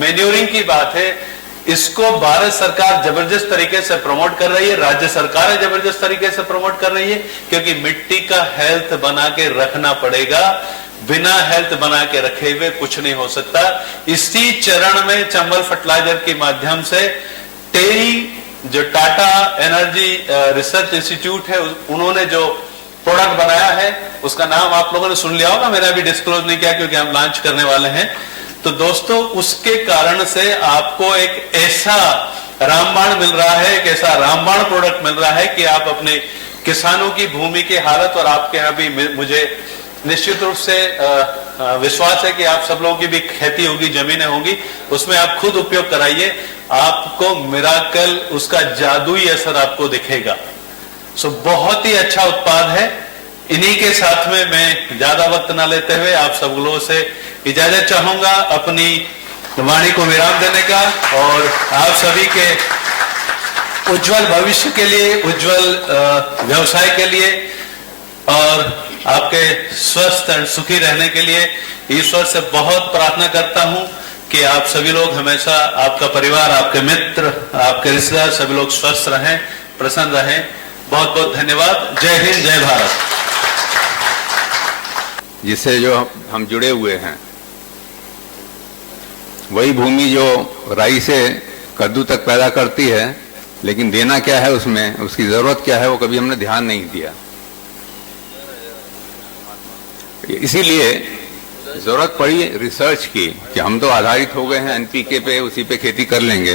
मैन्योरिंग की बात है, इसको भारत सरकार जबरदस्त तरीके से प्रमोट कर रही है, राज्य सरकार जबरदस्त तरीके से प्रमोट कर रही है, क्योंकि मिट्टी का हेल्थ बना के रखना पड़ेगा। बिना हेल्थ बना के रखे हुए कुछ नहीं हो सकता। इसी चरण में चंबल फर्टिलाइजर के माध्यम से टेरी, जो टाटा एनर्जी रिसर्च इंस्टीट्यूट है, उन्होंने जो प्रोडक्ट बनाया है, उसका नाम आप लोगों ने सुन लिया होगा, मैंने अभी डिस्क्लोज नहीं किया क्योंकि हम लॉन्च करने वाले हैं। तो दोस्तों, उसके कारण से आपको एक ऐसा रामबाण मिल रहा है, एक ऐसा रामबाण प्रोडक्ट मिल रहा है कि आप अपने किसानों की भूमि की हालत, और आपके यहाँ भी मुझे निश्चित रूप से विश्वास है कि आप सब लोगों की भी खेती होगी, जमीनें होंगी, उसमें आप खुद उपयोग कराइए, आपको मिराकल, उसका जादुई असर आपको दिखेगा। सो बहुत ही अच्छा उत्पाद है। इन्हीं के साथ में मैं ज्यादा वक्त ना लेते हुए आप सब लोगों से इजाजत चाहूंगा अपनी वाणी को विराम देने का, और आप सभी के उज्जवल भविष्य के लिए, उज्जवल व्यवसाय के लिए और आपके स्वस्थ और सुखी रहने के लिए ईश्वर से बहुत प्रार्थना करता हूं कि आप सभी लोग हमेशा, आपका परिवार, आपके मित्र, आपके रिश्तेदार सभी लोग स्वस्थ रहें, प्रसन्न रहें। बहुत बहुत धन्यवाद। जय हिंद, जय भारत। जिससे जो हम जुड़े हुए हैं, वही भूमि जो राई से कद्दू तक पैदा करती है, लेकिन देना क्या है उसमें, उसकी जरूरत क्या है, वो कभी हमने ध्यान नहीं दिया। इसीलिए जरूरत पड़ी रिसर्च की कि हम तो आधारित हो गए हैं एनपीके पे, उसी पे खेती कर लेंगे।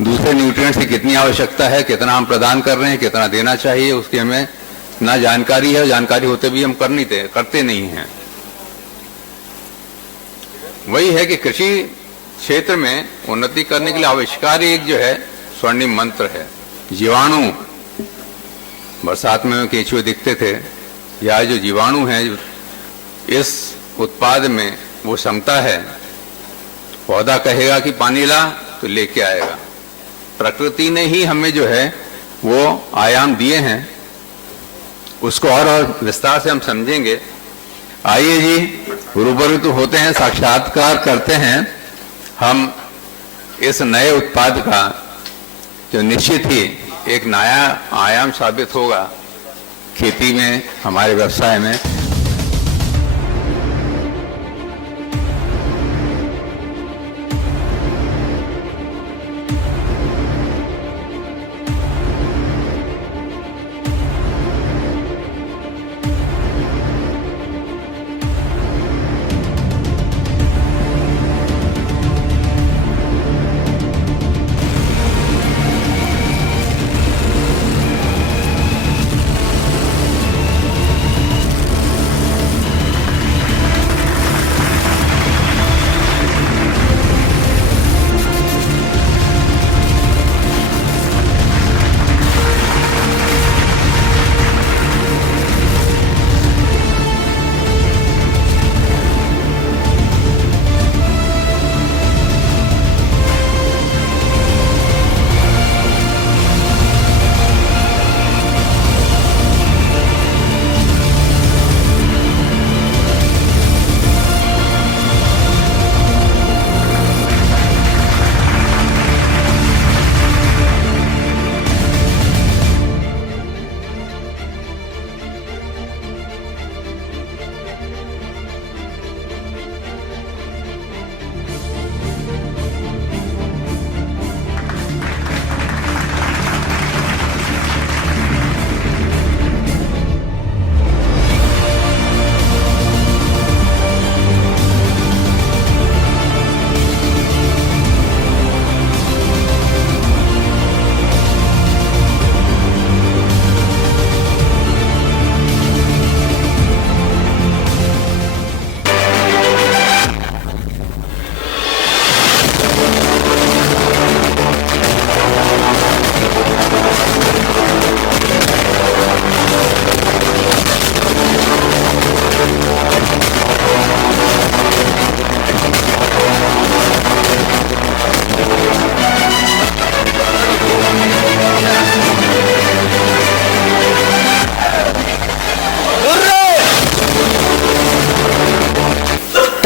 दूसरे न्यूट्रिएंट्स की कितनी आवश्यकता है, कितना हम प्रदान कर रहे हैं, कितना देना चाहिए, उसकी हमें ना जानकारी है, जानकारी होते भी हम करते नहीं हैं। वही है कि कृषि क्षेत्र में उन्नति करने के लिए आविष्कार एक जो है स्वर्णिम मंत्र है। जीवाणु, बरसात में केंचुए दिखते थे, या जो जीवाणु है इस उत्पाद में वो क्षमता है। पौधा कहेगा कि पानी ला तो लेके आएगा। प्रकृति ने ही हमें जो है वो आयाम दिए हैं, उसको और विस्तार से हम समझेंगे। आइए जी, रूबरू तो होते हैं, साक्षात्कार करते हैं हम इस नए उत्पाद का, जो निश्चित ही एक नया आयाम साबित होगा खेती में, हमारे व्यवसाय में।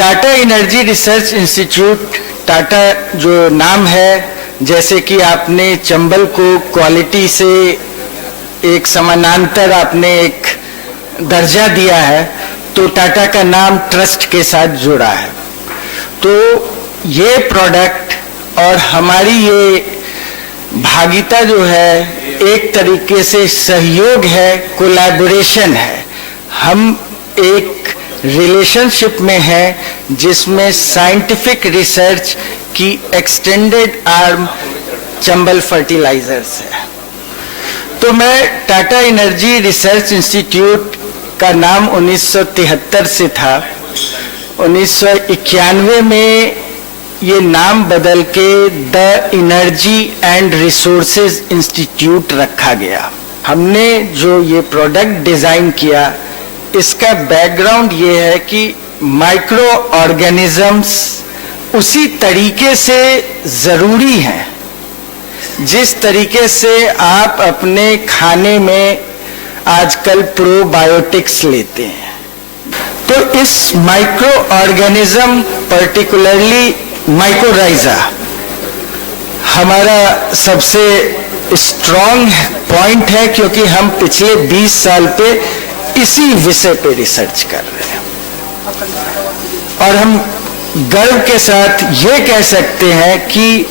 Tata energy research institute, Tata जो नाम है, जैसे कि आपने चंबल को क्वालिटी से एक समानांतर आपने एक दर्जा दिया है, तो टाटा का नाम ट्रस्ट के साथ जुड़ा है। तो ये प्रोडक्ट और हमारी ये भागीदारी जो है एक तरीके से सहयोग है, कोलैबोरेशन है। हम एक रिलेशनशिप में है जिसमें साइंटिफिक रिसर्च की एक्सटेंडेड आर्म चंबल फर्टिलाइजर्स है। तो मैं टाटा एनर्जी रिसर्च इंस्टीट्यूट का नाम 1973 से था। 1991 में ये नाम बदल के the energy and resources institute रखा गया। हमने जो ये प्रोडक्ट डिजाइन किया, इसका बैकग्राउंड ये है कि माइक्रो ऑर्गेनिजम्स उसी तरीके से जरूरी हैं जिस तरीके से आप अपने खाने में आजकल प्रोबायोटिक्स लेते हैं। तो इस माइक्रो ऑर्गेनिज्म, पर्टिकुलरली माइकोराइजा, हमारा सबसे स्ट्रॉन्ग पॉइंट है, क्योंकि हम पिछले 20 साल पे इसी विषय पे रिसर्च कर रहे हैं। और हम गर्व के साथ ये कह सकते हैं कि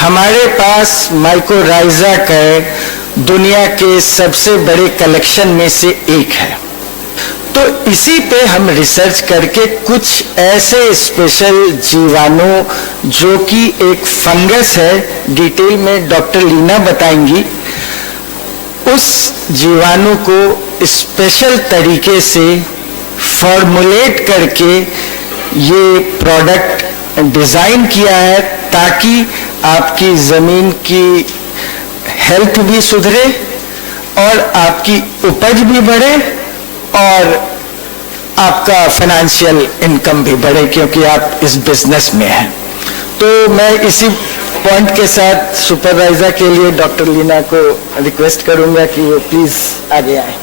हमारे पास माइकोराइजा का दुनिया के सबसे बड़े कलेक्शन में से एक है। तो इसी पे हम रिसर्च करके कुछ ऐसे स्पेशल जीवाणु, जो कि एक फंगस है, डिटेल में डॉक्टर लीना बताएंगी, उस जीवाणु को स्पेशल तरीके से फॉर्मुलेट करके ये प्रोडक्ट डिजाइन किया है, ताकि आपकी जमीन की हेल्थ भी सुधरे और आपकी उपज भी बढ़े और आपका फाइनेंशियल इनकम भी बढ़े, क्योंकि आप इस बिजनेस में हैं। तो मैं इसी पॉइंट के साथ सुपरवाइजर के लिए डॉक्टर लीना को रिक्वेस्ट करूंगा कि वो प्लीज आगे आए।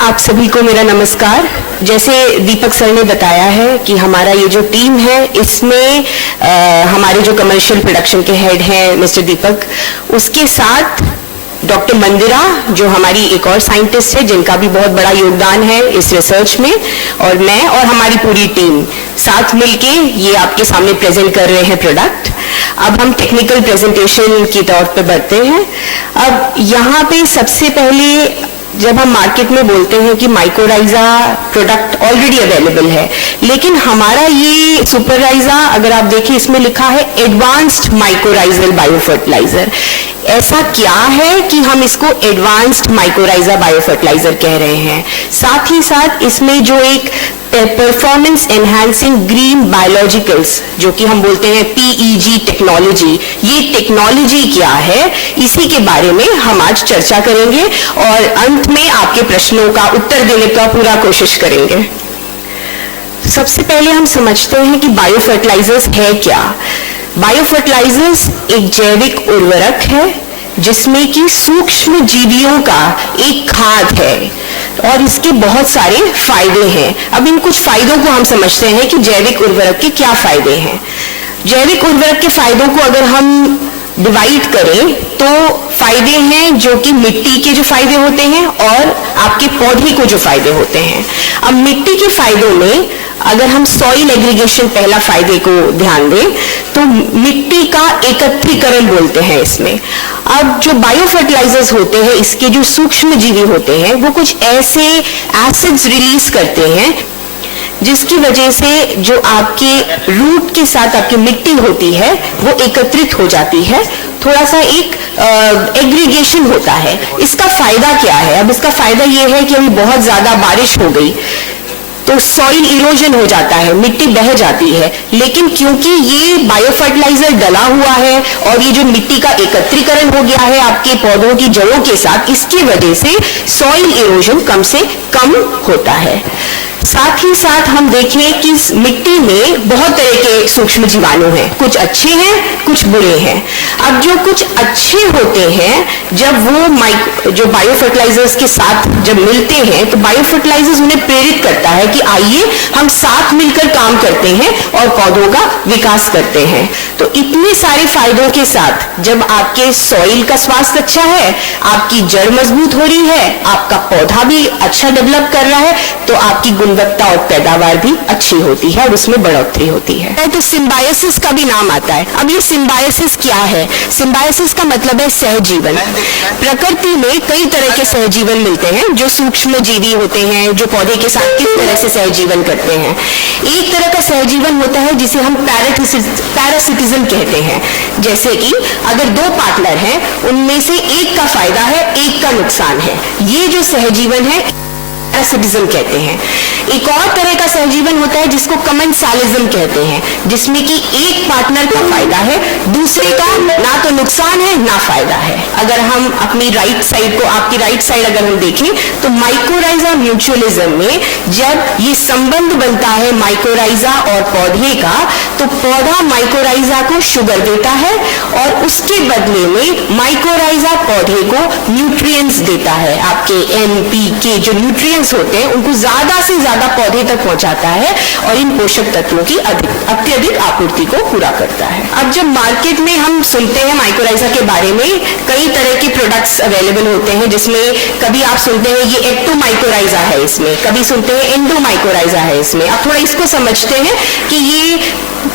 आप सभी को मेरा नमस्कार। जैसे दीपक सर ने बताया है कि हमारा ये जो टीम है, इसमें हमारे जो कमर्शियल प्रोडक्शन के हेड हैं मिस्टर दीपक, उसके साथ डॉक्टर मंदिरा जो हमारी एक और साइंटिस्ट है जिनका भी बहुत बड़ा योगदान है इस रिसर्च में, और मैं और हमारी पूरी टीम साथ मिलके ये आपके सामने प्रेजेंट कर रहे हैं प्रोडक्ट। अब हम टेक्निकल प्रेजेंटेशन की तौर पे बढ़ते हैं। अब यहाँ पे सबसे पहले जब हम मार्केट में बोलते हैं कि माइकोराइजा प्रोडक्ट ऑलरेडी अवेलेबल है, लेकिन हमारा ये सुपरराइजा, अगर आप देखिए इसमें लिखा है एडवांस्ड माइकोराइजल बायोफर्टिलाइजर। ऐसा क्या है कि हम इसको एडवांस्ड माइकोराइजा बायोफर्टिलाइजर कह रहे हैं? साथ ही साथ इसमें जो एक परफॉर्मेंस एनहांसिंग ग्रीन बायोलॉजिकल्स, जो कि हम बोलते हैं PEG टेक्नोलॉजी, ये टेक्नोलॉजी क्या है, इसी के बारे में हम आज चर्चा करेंगे और अंत में आपके प्रश्नों का उत्तर देने का पूरा कोशिश करेंगे। सबसे पहले हम समझते हैं कि बायोफर्टिलाइजर्स है क्या। बायोफर्टिलाइजर्स एक जैविक उर्वरक है जिसमें कि सूक्ष्म जीवियों का एक खाद है और इसके बहुत सारे फायदे हैं। अब इन कुछ फायदों को हम समझते हैं कि जैविक उर्वरक के क्या फायदे हैं। जैविक उर्वरक के फायदों को अगर हम डिवाइड करें तो फायदे हैं जो कि मिट्टी के जो फायदे होते हैं और आपके पौधे को जो फायदे होते हैं। अब मिट्टी के फायदों में अगर हम सॉइल एग्रीगेशन पहला फायदे को ध्यान दें तो मिट्टी का एकत्रीकरण बोलते हैं इसमें। अब जो बायोफर्टिलाइजर्स होते हैं, इसके जो सूक्ष्म जीवी होते हैं, वो कुछ ऐसे एसिड्स रिलीज करते हैं जिसकी वजह से जो आपके रूट के साथ आपकी मिट्टी होती है वो एकत्रित हो जाती है, थोड़ा सा एक एग्रीगेशन होता है। इसका फायदा क्या है? अब इसका फायदा ये है कि अभी बहुत ज्यादा बारिश हो गई तो सॉइल इरोजन हो जाता है, मिट्टी बह जाती है, लेकिन क्योंकि ये बायोफर्टिलाइजर डला हुआ है और ये जो मिट्टी का एकत्रीकरण हो गया है आपके पौधों की जड़ों के साथ, इसकी वजह से सॉइल इरोजन कम से कम होता है। साथ ही साथ हम देखें कि इस मिट्टी में बहुत तरह के सूक्ष्म जीवाणु हैं, कुछ अच्छे हैं कुछ बुरे हैं। अब जो कुछ अच्छे होते हैं जब वो जो बायो फर्टिलाइजर्स के साथ जब मिलते हैं तो बायो फर्टिलाइजर्स उन्हें प्रेरित करता है कि आइए हम साथ मिलकर काम करते हैं और पौधों का विकास करते हैं। तो इतने सारे फायदों के साथ जब आपके सॉइल का स्वास्थ्य अच्छा है, आपकी जड़ मजबूत हो रही है, आपका पौधा भी अच्छा डेवलप कर रहा है, तो आपकी गुणवत्ता और पैदावार भी अच्छी होती है और उसमें बढ़ोतरी होती है। तो सिम्बायोसिस का भी नाम आता है। अब ये सिम्बायोसिस क्या है? सिम्बायोसिस का मतलब है सहजीवन। प्रकृति में कई तरह के सहजीवन मिलते हैं जो सूक्ष्म जीवी होते हैं, जो पौधे के साथ किस तरह से सहजीवन करते हैं। एक तरह का सहजीवन होता है जिसे हम पैरासिटिज्म कहते हैं। जैसे कि अगर दो पार्टनर हैं, उनमें से एक का फायदा है, एक का नुकसान है, ये जो सहजीवन है पैरासिटिज्म कहते हैं। एक और तरह का सहजीवन होता है जिसको कमेंसालिज्म कहते हैं, जिसमें कि एक पार्टनर का फायदा है, दूसरे का ना तो नुकसान है ना फायदा है। अगर हम अपनी राइट साइड को, आपकी राइट साइड अगर हम देखें तो माइकोराइजा म्यूचुअलिज्म में जब ये संबंध बनता है माइकोराइजा और पौधे का, तो पौधा माइकोराइजा को शुगर देता है और उसके बदले में माइकोराइजा पौधे को न्यूट्रिएंट्स देता है। आपके NPK जो न्यूट्रिएंट्स होते हैं उनको ज्यादा से ज्यादा पौधे तक पहुंचाता है और इन पोषक तत्वों की अत्यधिक आपूर्ति को पूरा करता है। अब जब मार्केट में हम सुनते हैं माइकोराइजा के बारे में, कई तरह के प्रोडक्ट्स अवेलेबल होते हैं, जिसमें कभी आप सुनते हैं ये एक्टोमाइकोराइजा है, इसमें कभी सुनते हैं एंडोमाइकोराइजा है इसमें। अब थोड़ा इसको समझते हैं कि ये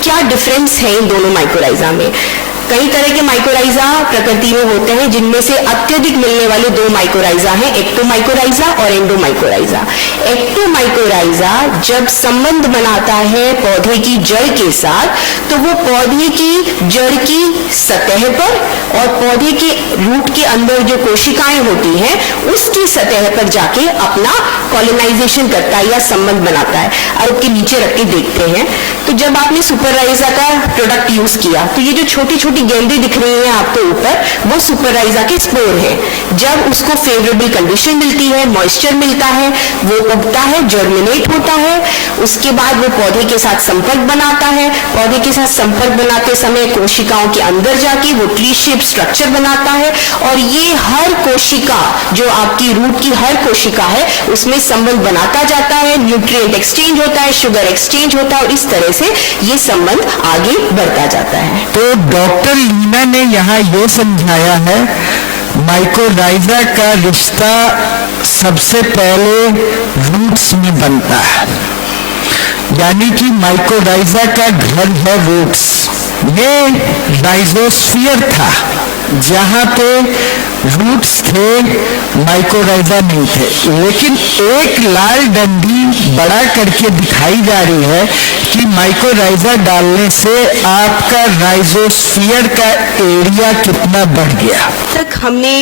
क्या डिफरेंस है इन दोनों माइकोराइजा में। कई तरह के माइकोराइजा प्रकृति में होते हैं, जिनमें से अत्यधिक मिलने वाले दो माइकोराइजा हैं, एक्टोमाइकोराइजा और एंडोमाइकोराइजा। एक्टोमाइकोराइजा जब संबंध बनाता है पौधे की जड़ के साथ, तो वो पौधे की जड़ की सतह पर और पौधे के रूट के अंदर जो कोशिकाएं होती हैं उसकी सतह पर जाके अपना कॉलोनाइजेशन करता है या संबंध बनाता है। और उसके नीचे रख के देखते हैं तो जब आपने सुपरराइजा का प्रोडक्ट यूज किया तो ये जो छोटी छोटी गेंदें दिख रही हैं आपको ऊपर, वो सुपरराइजा के स्पोर हैं। जब उसको फेवरेबल कंडीशन मिलती है, मॉइस्चर मिलता है, वो उगता है, जर्मिनेट होता है, उसके बाद वो पौधे के साथ संपर्क बनाता है। पौधे के साथ संपर्क बनाते समय कोशिकाओं के अंदर जाके वो ट्री शेप स्ट्रक्चर बनाता है और ये हर कोशिका, जो आपकी रूट की हर कोशिका है, उसमें संबंध बनाता जाता है, न्यूट्रिएंट एक्सचेंज होता है, शुगर एक्सचेंज होता है और इस तरह से ये संबंध आगे बढ़ता जाता है। तो डॉक्टर लीना ने यहाँ ये समझाया है, माइकोराइजा का रिश्ता सबसे पहले रूट्स में बनता है, यानी कि माइकोराइजा का घर है रूट्स। ये राइजोस्फीयर था जहाँ पे रूट्स थे, माइकोराइजा नहीं थे, लेकिन एक लाल डंडी बड़ा करके दिखाई जा रही है कि माइकोराइजा डालने से आपका राइजोस्फीयर का एरिया कितना बढ़ गया। तक हमने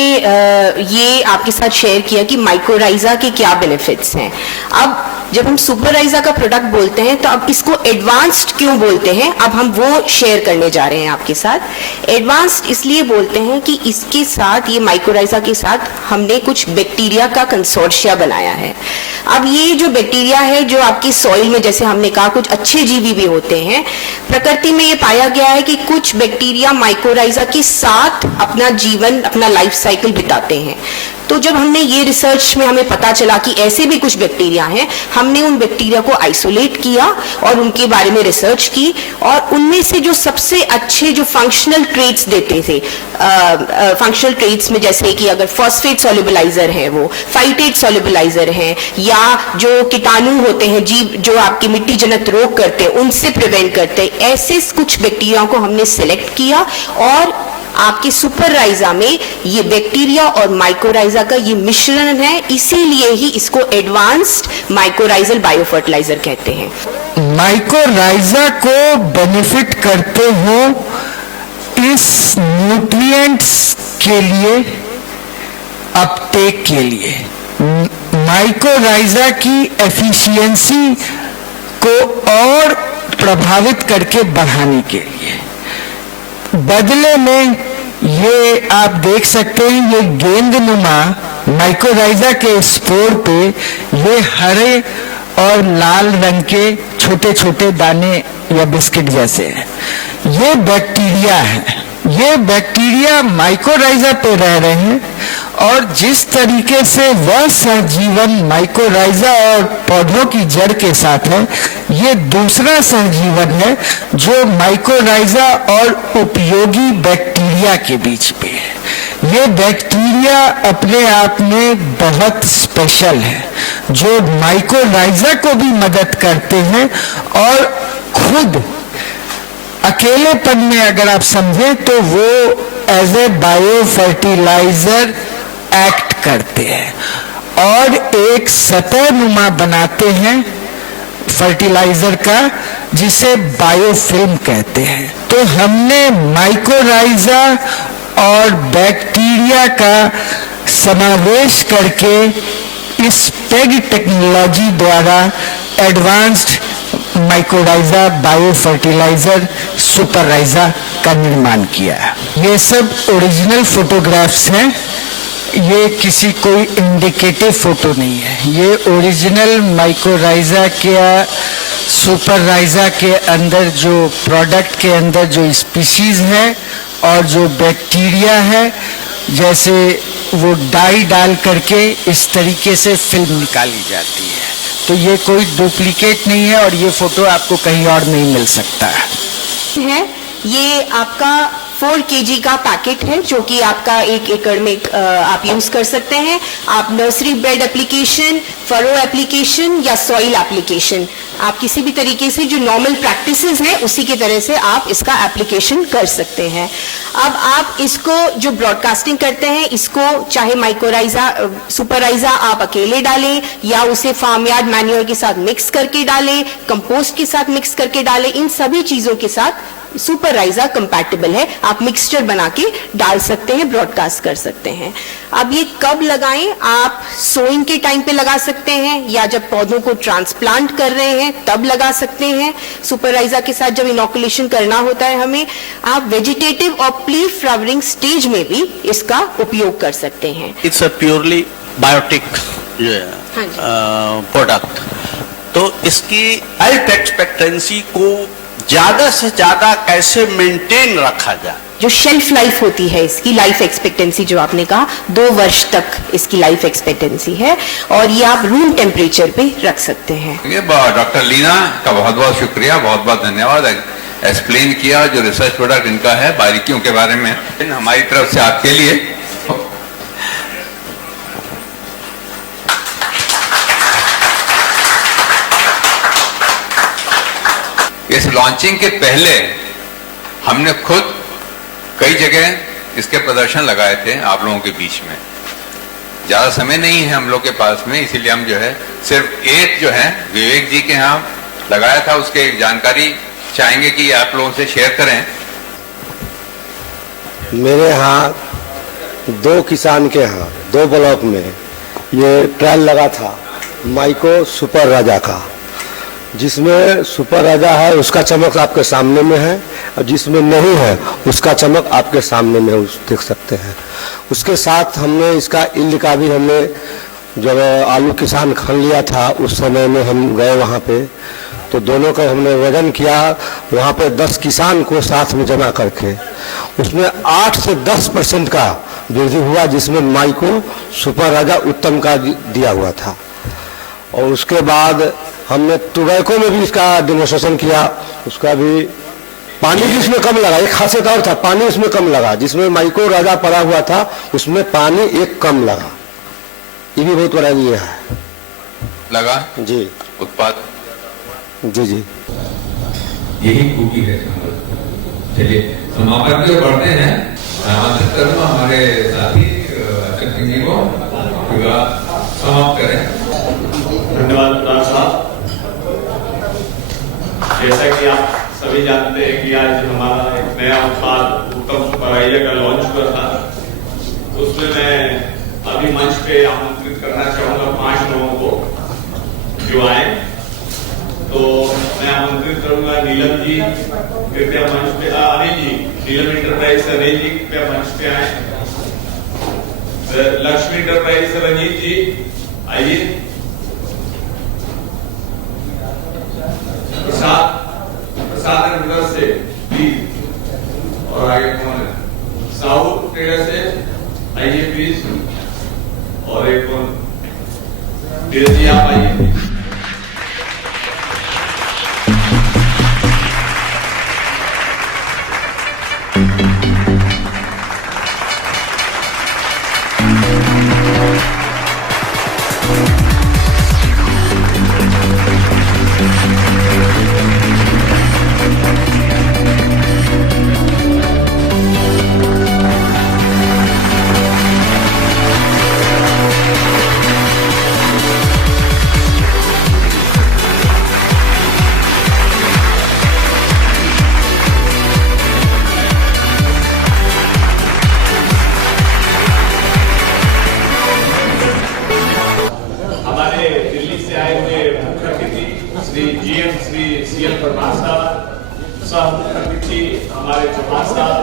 ये आपके साथ शेयर किया कि माइकोराइजा के क्या बेनिफिट्स हैं। अब जब हम सुपरराइजा का प्रोडक्ट बोलते हैं तो अब इसको एडवांस्ड क्यों बोलते हैं, अब हम वो शेयर करने जा रहे हैं आपके साथ। एडवांस्ड इसलिए बोलते हैं कि इसके साथ, ये माइकोराइजा के साथ हमने कुछ बैक्टीरिया का कंसोर्शिया बनाया है। अब ये जो बैक्टीरिया है जो आपकी सॉइल में, जैसे हमने कहा, कुछ अच्छे जीवी भी होते हैं। प्रकृति में ये पाया गया है कि कुछ बैक्टीरिया माइकोराइजा के साथ अपना जीवन, अपना लाइफ साइकिल बिताते हैं। तो जब हमने ये रिसर्च में हमें पता चला कि ऐसे भी कुछ बैक्टीरिया हैं, हमने उन बैक्टीरिया को आइसोलेट किया और उनके बारे में रिसर्च की और उनमें से जो सबसे अच्छे जो फंक्शनल ट्रेट्स देते थे, फंक्शनल ट्रेट्स में जैसे कि अगर फॉस्फेट सॉल्युबलाइजर है, वो फाइटेट सॉल्युबलाइजर है, या जो कीटाणु होते हैं जीव जो आपकी मिट्टी जनित रोग करते हैं उनसे प्रिवेंट करते हैं, ऐसे कुछ बैक्टीरिया को हमने सिलेक्ट किया और आपके सुपरराइजा में ये बैक्टीरिया और माइकोराइजा का ये मिश्रण है, इसीलिए ही इसको एडवांस्ड माइकोराइजल बायोफर्टिलाइजर कहते हैं। माइकोराइजा को बेनिफिट करते हो इस न्यूट्रिएंट्स के लिए, अपटेक के लिए, माइकोराइजा की एफिशिएंसी को और प्रभावित करके बढ़ाने के लिए। बदले में ये आप देख सकते हैं, ये गेंदनुमा माइकोराइजा के स्पोर पे ये हरे और लाल रंग के छोटे छोटे दाने या बिस्किट जैसे हैं। ये बैक्टीरिया है। ये बैक्टीरिया माइकोराइजा पे रह रहे हैं और जिस तरीके से वह सहजीवन माइकोराइजा और पौधों की जड़ के साथ है, ये दूसरा सहजीवन है जो माइकोराइजा और उपयोगी बैक्टीरिया के बीच पे है। ये बैक्टीरिया अपने आप में बहुत स्पेशल है, जो माइकोराइजा को भी मदद करते हैं और खुद अकेलेपन में अगर आप समझें तो वो as a bio fertilizer act करते हैं और एक सतह नुमा बनाते हैं फर्टिलाइजर का, जिसे बायोफिल्म कहते हैं। तो हमने माइकोराइजा और बैक्टीरिया का समावेश करके इस पेग टेक्नोलॉजी द्वारा एडवांस्ड माइकोराइजा बायो फर्टिलाइजर सुपरराइजा का निर्माण किया है। ये सब ओरिजिनल फोटोग्राफ्स हैं, ये किसी कोई इंडिकेटिव फोटो नहीं है। ये ओरिजिनल माइकोराइजा के सुपरराइजा के अंदर जो प्रोडक्ट के अंदर जो स्पीशीज है और जो बैक्टीरिया है, जैसे वो डाई डाल करके इस तरीके से फिल्म निकाली जाती है। तो ये कोई डुप्लीकेट नहीं है और ये फोटो आपको कहीं और नहीं मिल सकता है। ये आपका 4 kg का पैकेट है जो कि आपका 1 एकड़ में आप यूज कर सकते हैं। आप nursery bed application, furrow application या सॉइल एप्लीकेशन, आप किसी भी तरीके से जो नॉर्मल प्रैक्टिसेस हैं उसी के तरह से आप इसका एप्लीकेशन कर सकते हैं। अब आप इसको जो ब्रॉडकास्टिंग करते हैं, इसको चाहे माइकोराइजा सुपरराइजा आप अकेले डालें या उसे फार्म यार्ड मैन्योर के साथ मिक्स करके डालें, कंपोस्ट के साथ मिक्स करके डालें, इन सभी चीजों के साथ सुपरराइजा कंपैटिबल है। आप मिक्सचर बना के डाल सकते हैं, ब्रॉडकास्ट कर सकते हैं। अब ये कब लगाएं? आप सोइंग के टाइम पे लगा सकते हैं या जब पौधों को ट्रांसप्लांट कर रहे हैं तब लगा सकते हैं। सुपरराइजा के साथ जब इनोकुलेशन करना होता है हमें, आप वेजिटेटिव और प्री फ्लावरिंग स्टेज में भी इसका उपयोग कर सकते हैं। It's a purely biotic product, तो इसकी लाइफ एक्सपेक्टेंसी को ज्यादा से ज्यादा कैसे मेंटेन रखा जाए। जो शेल्फ लाइफ होती है इसकी, लाइफ एक्सपेक्टेंसी जो आपने कहा 2 वर्ष तक इसकी लाइफ एक्सपेक्टेंसी है और ये आप रूम टेम्परेचर पे रख सकते हैं। डॉक्टर लीना का बहुत बहुत शुक्रिया, बहुत बहुत धन्यवाद। एक्सप्लेन किया जो रिसर्च प्रोडक्ट इनका है, बारीकियों के बारे में हमारी तरफ से आपके लिए। इस लॉन्चिंग के पहले हमने खुद कई जगह इसके प्रदर्शन लगाए थे आप लोगों के बीच में। ज्यादा समय नहीं है हम लोग के पास में, इसीलिए हम जो है सिर्फ एक जो है विवेक जी के यहाँ लगाया था, उसके जानकारी चाहेंगे कि आप लोगों से शेयर करें। मेरे यहाँ 2 किसान के यहाँ 2 ब्लॉक में ये ट्रायल लगा था माइको सुपर राजा का, जिसमें सुपर राजा है उसका चमक आपके सामने में है और जिसमें नहीं है उसका चमक आपके सामने में देख सकते हैं। उसके साथ हमने इसका इल्ड का भी, हमने जब आलू किसान खन लिया था उस समय में हम गए वहाँ पे, तो दोनों का हमने वजन किया वहाँ पे 10 किसान को साथ में जमा करके, उसमें 8 से 10% का वृद्धि हुआ, जिसमें माइको सुपर राजा उत्तम का दिया हुआ था। और उसके बाद हमने टोबैको में भी इसका डेमोन्स्ट्रेशन किया, उसका भी पानी भी इसमें कम लगा। एक खासियत और था, पानी उसमें कम लगा, जिसमें माइको राजा पड़ा हुआ था उसमें पानी एक कम लगा। ये भी बहुत बड़ा ये है लगा जी उत्पाद। जी जी यही खूबी है। चलिए समापन की ओर बढ़ते हैं। आमंत्रित करूंगा हमारे साथी अच्युत सिंह जी को समाप्त करें। धन्यवाद प्रधान साहब। जैसा कि आप सभी जानते हैं कि आज हमारा एक नया उत्पाद उत्तम सुपरराइजा का लॉन्च हुआ था, उसमें मैं अभी मंच पे आमंत्रित करना चाहूंगा 5 लोगों को जो आए। तो मैं आमंत्रित करूंगा नीलम जी, कृपया मंच पे, अनिल जी, नीलम इंटरप्राइज से अनिल जी कृपया मंच पे आए। लक्ष्मी इंटरप्राइज से रंजीत जी आइए। प्रसाद नगर से प्लीज। और आगे कौन है? साहू ट्रेडर से आइए प्लीज। और एक कौन? धीरज जी आप आइए। श्री सीएल परमार साहब, सह मुख्य अतिथि हमारे चौहान साहब,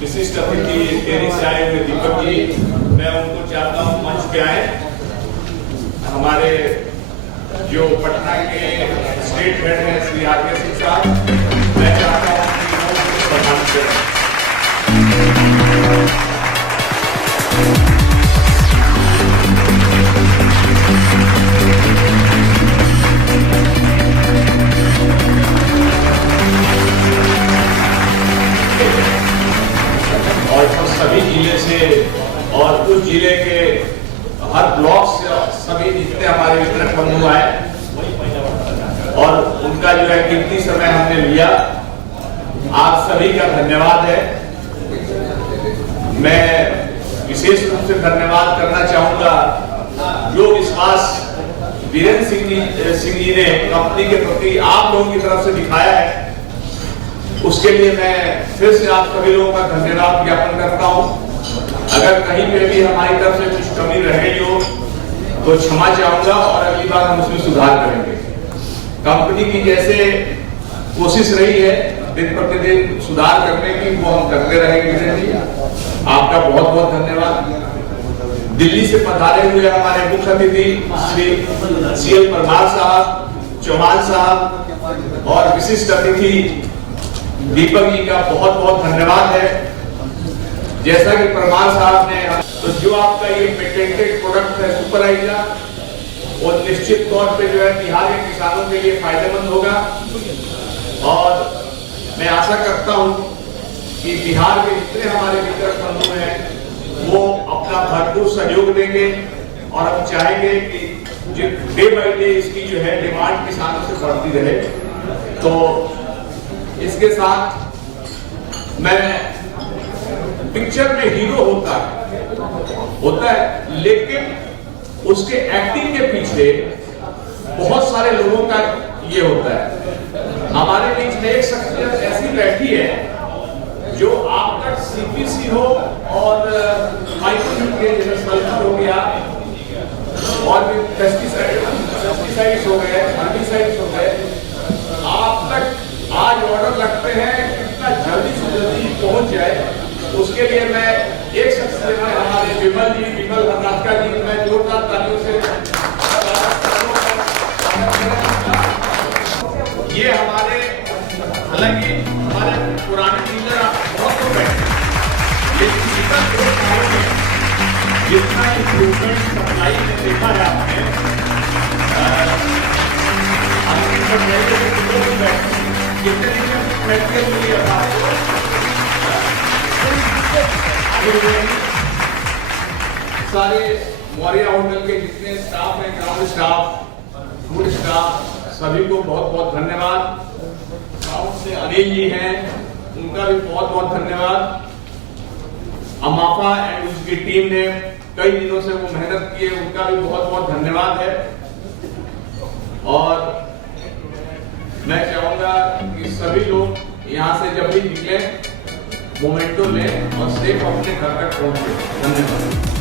विशिष्ट अतिथि टेरी से आए हुए दीपक जी, मैं उनको चाहता हूँ मंच पे आए। हमारे जो पटना के स्टेट हेड हैं श्री आरके सिंह साहब, मैं चाहता हूँ कि वो प्रधान करें। सभी जिले से और उस जिले के हर ब्लॉक से सभी जितने हमारे वितरक बंधु आए और उनका जो है कीमती समय हमने लिया, आप सभी का धन्यवाद है। मैं विशेष रूप से धन्यवाद करना चाहूंगा जो विश्वास वीरेंद्र सिंह जी ने कंपनी के प्रति आप लोगों की तरफ से दिखाया है, उसके लिए मैं फिर से आप सभी लोगों का धन्यवाद ज्ञापन करता हूं। अगर कहीं पे भी हमारी तरफ से कुछ कमी रहेगी हो तो क्षमा चाहूंगा और अगली बार हम उसमें सुधार करेंगे। कंपनी की जैसे कोशिश रही है दिन प्रतिदिन सुधार करने की, वो हम करते रहेंगे। वीरेंद्र जी आपका बहुत बहुत धन्यवाद। दिल्ली से पधारे हुए हमारे मुख्य अतिथि श्री सीएल परमार साहब, चौहान साहब और विशिष्ट अतिथि दीपक जी का बहुत बहुत धन्यवाद है। जैसा कि परमार साहब ने, तो जो आपका ये पेटेंटेड प्रोडक्ट है सुपर आइजा, वो निश्चित तौर पे जो है बिहार के किसानों के लिए फायदेमंद होगा और मैं आशा करता हूं कि बिहार के जितने हमारे वितरक बंधु हैं वो अपना भरपूर सहयोग देंगे और हम चाहेंगे कि डे बाई डे इसकी जो है डिमांड किसानों से बढ़ती रहे। तो इसके साथ मैं पिक्चर में हीरो होता है लेकिन उसके एक्टिंग के पीछे बहुत सारे लोगों का ये होता है। हमारे बीच में एक शख्सियत ऐसी बैठी है जो आप तक सीपीसी हो और माइक्रोन्यूट्रिएंट हो गया और भी पेस्टिसाइड्स हो गए, हर्बिसाइड्स हो गए, आप तक आज ऑर्डर लगते हैं कितना जल्दी से जल्दी पहुंच जाए। उसके लिए मैं एक शख्सियत है हमारे विमल हरनाटका जी, मैं जोरदार तालियों से ये हमारे, हालांकि हमारे पुराने डीलर बहुत लोग हैं लेकिन जितना इम्प्रूवमेंट सप्लाई में देखा है सारे मौर्य होटल के जितने स्टाफ हैं, ग्राउंड स्टाफ, फूड स्टाफ, सभी को बहुत बहुत धन्यवाद। गांव से अनिल जी हैं, उनका भी बहुत बहुत धन्यवाद। अमाफा एंड उसकी टीम ने कई दिनों से वो मेहनत की है, उनका भी बहुत बहुत धन्यवाद है। और मैं चाहूंगा कि सभी लोग यहाँ से जब भी निकले मोमेंटो लें और सेफ अपने घर तक पहुंचे। धन्यवाद।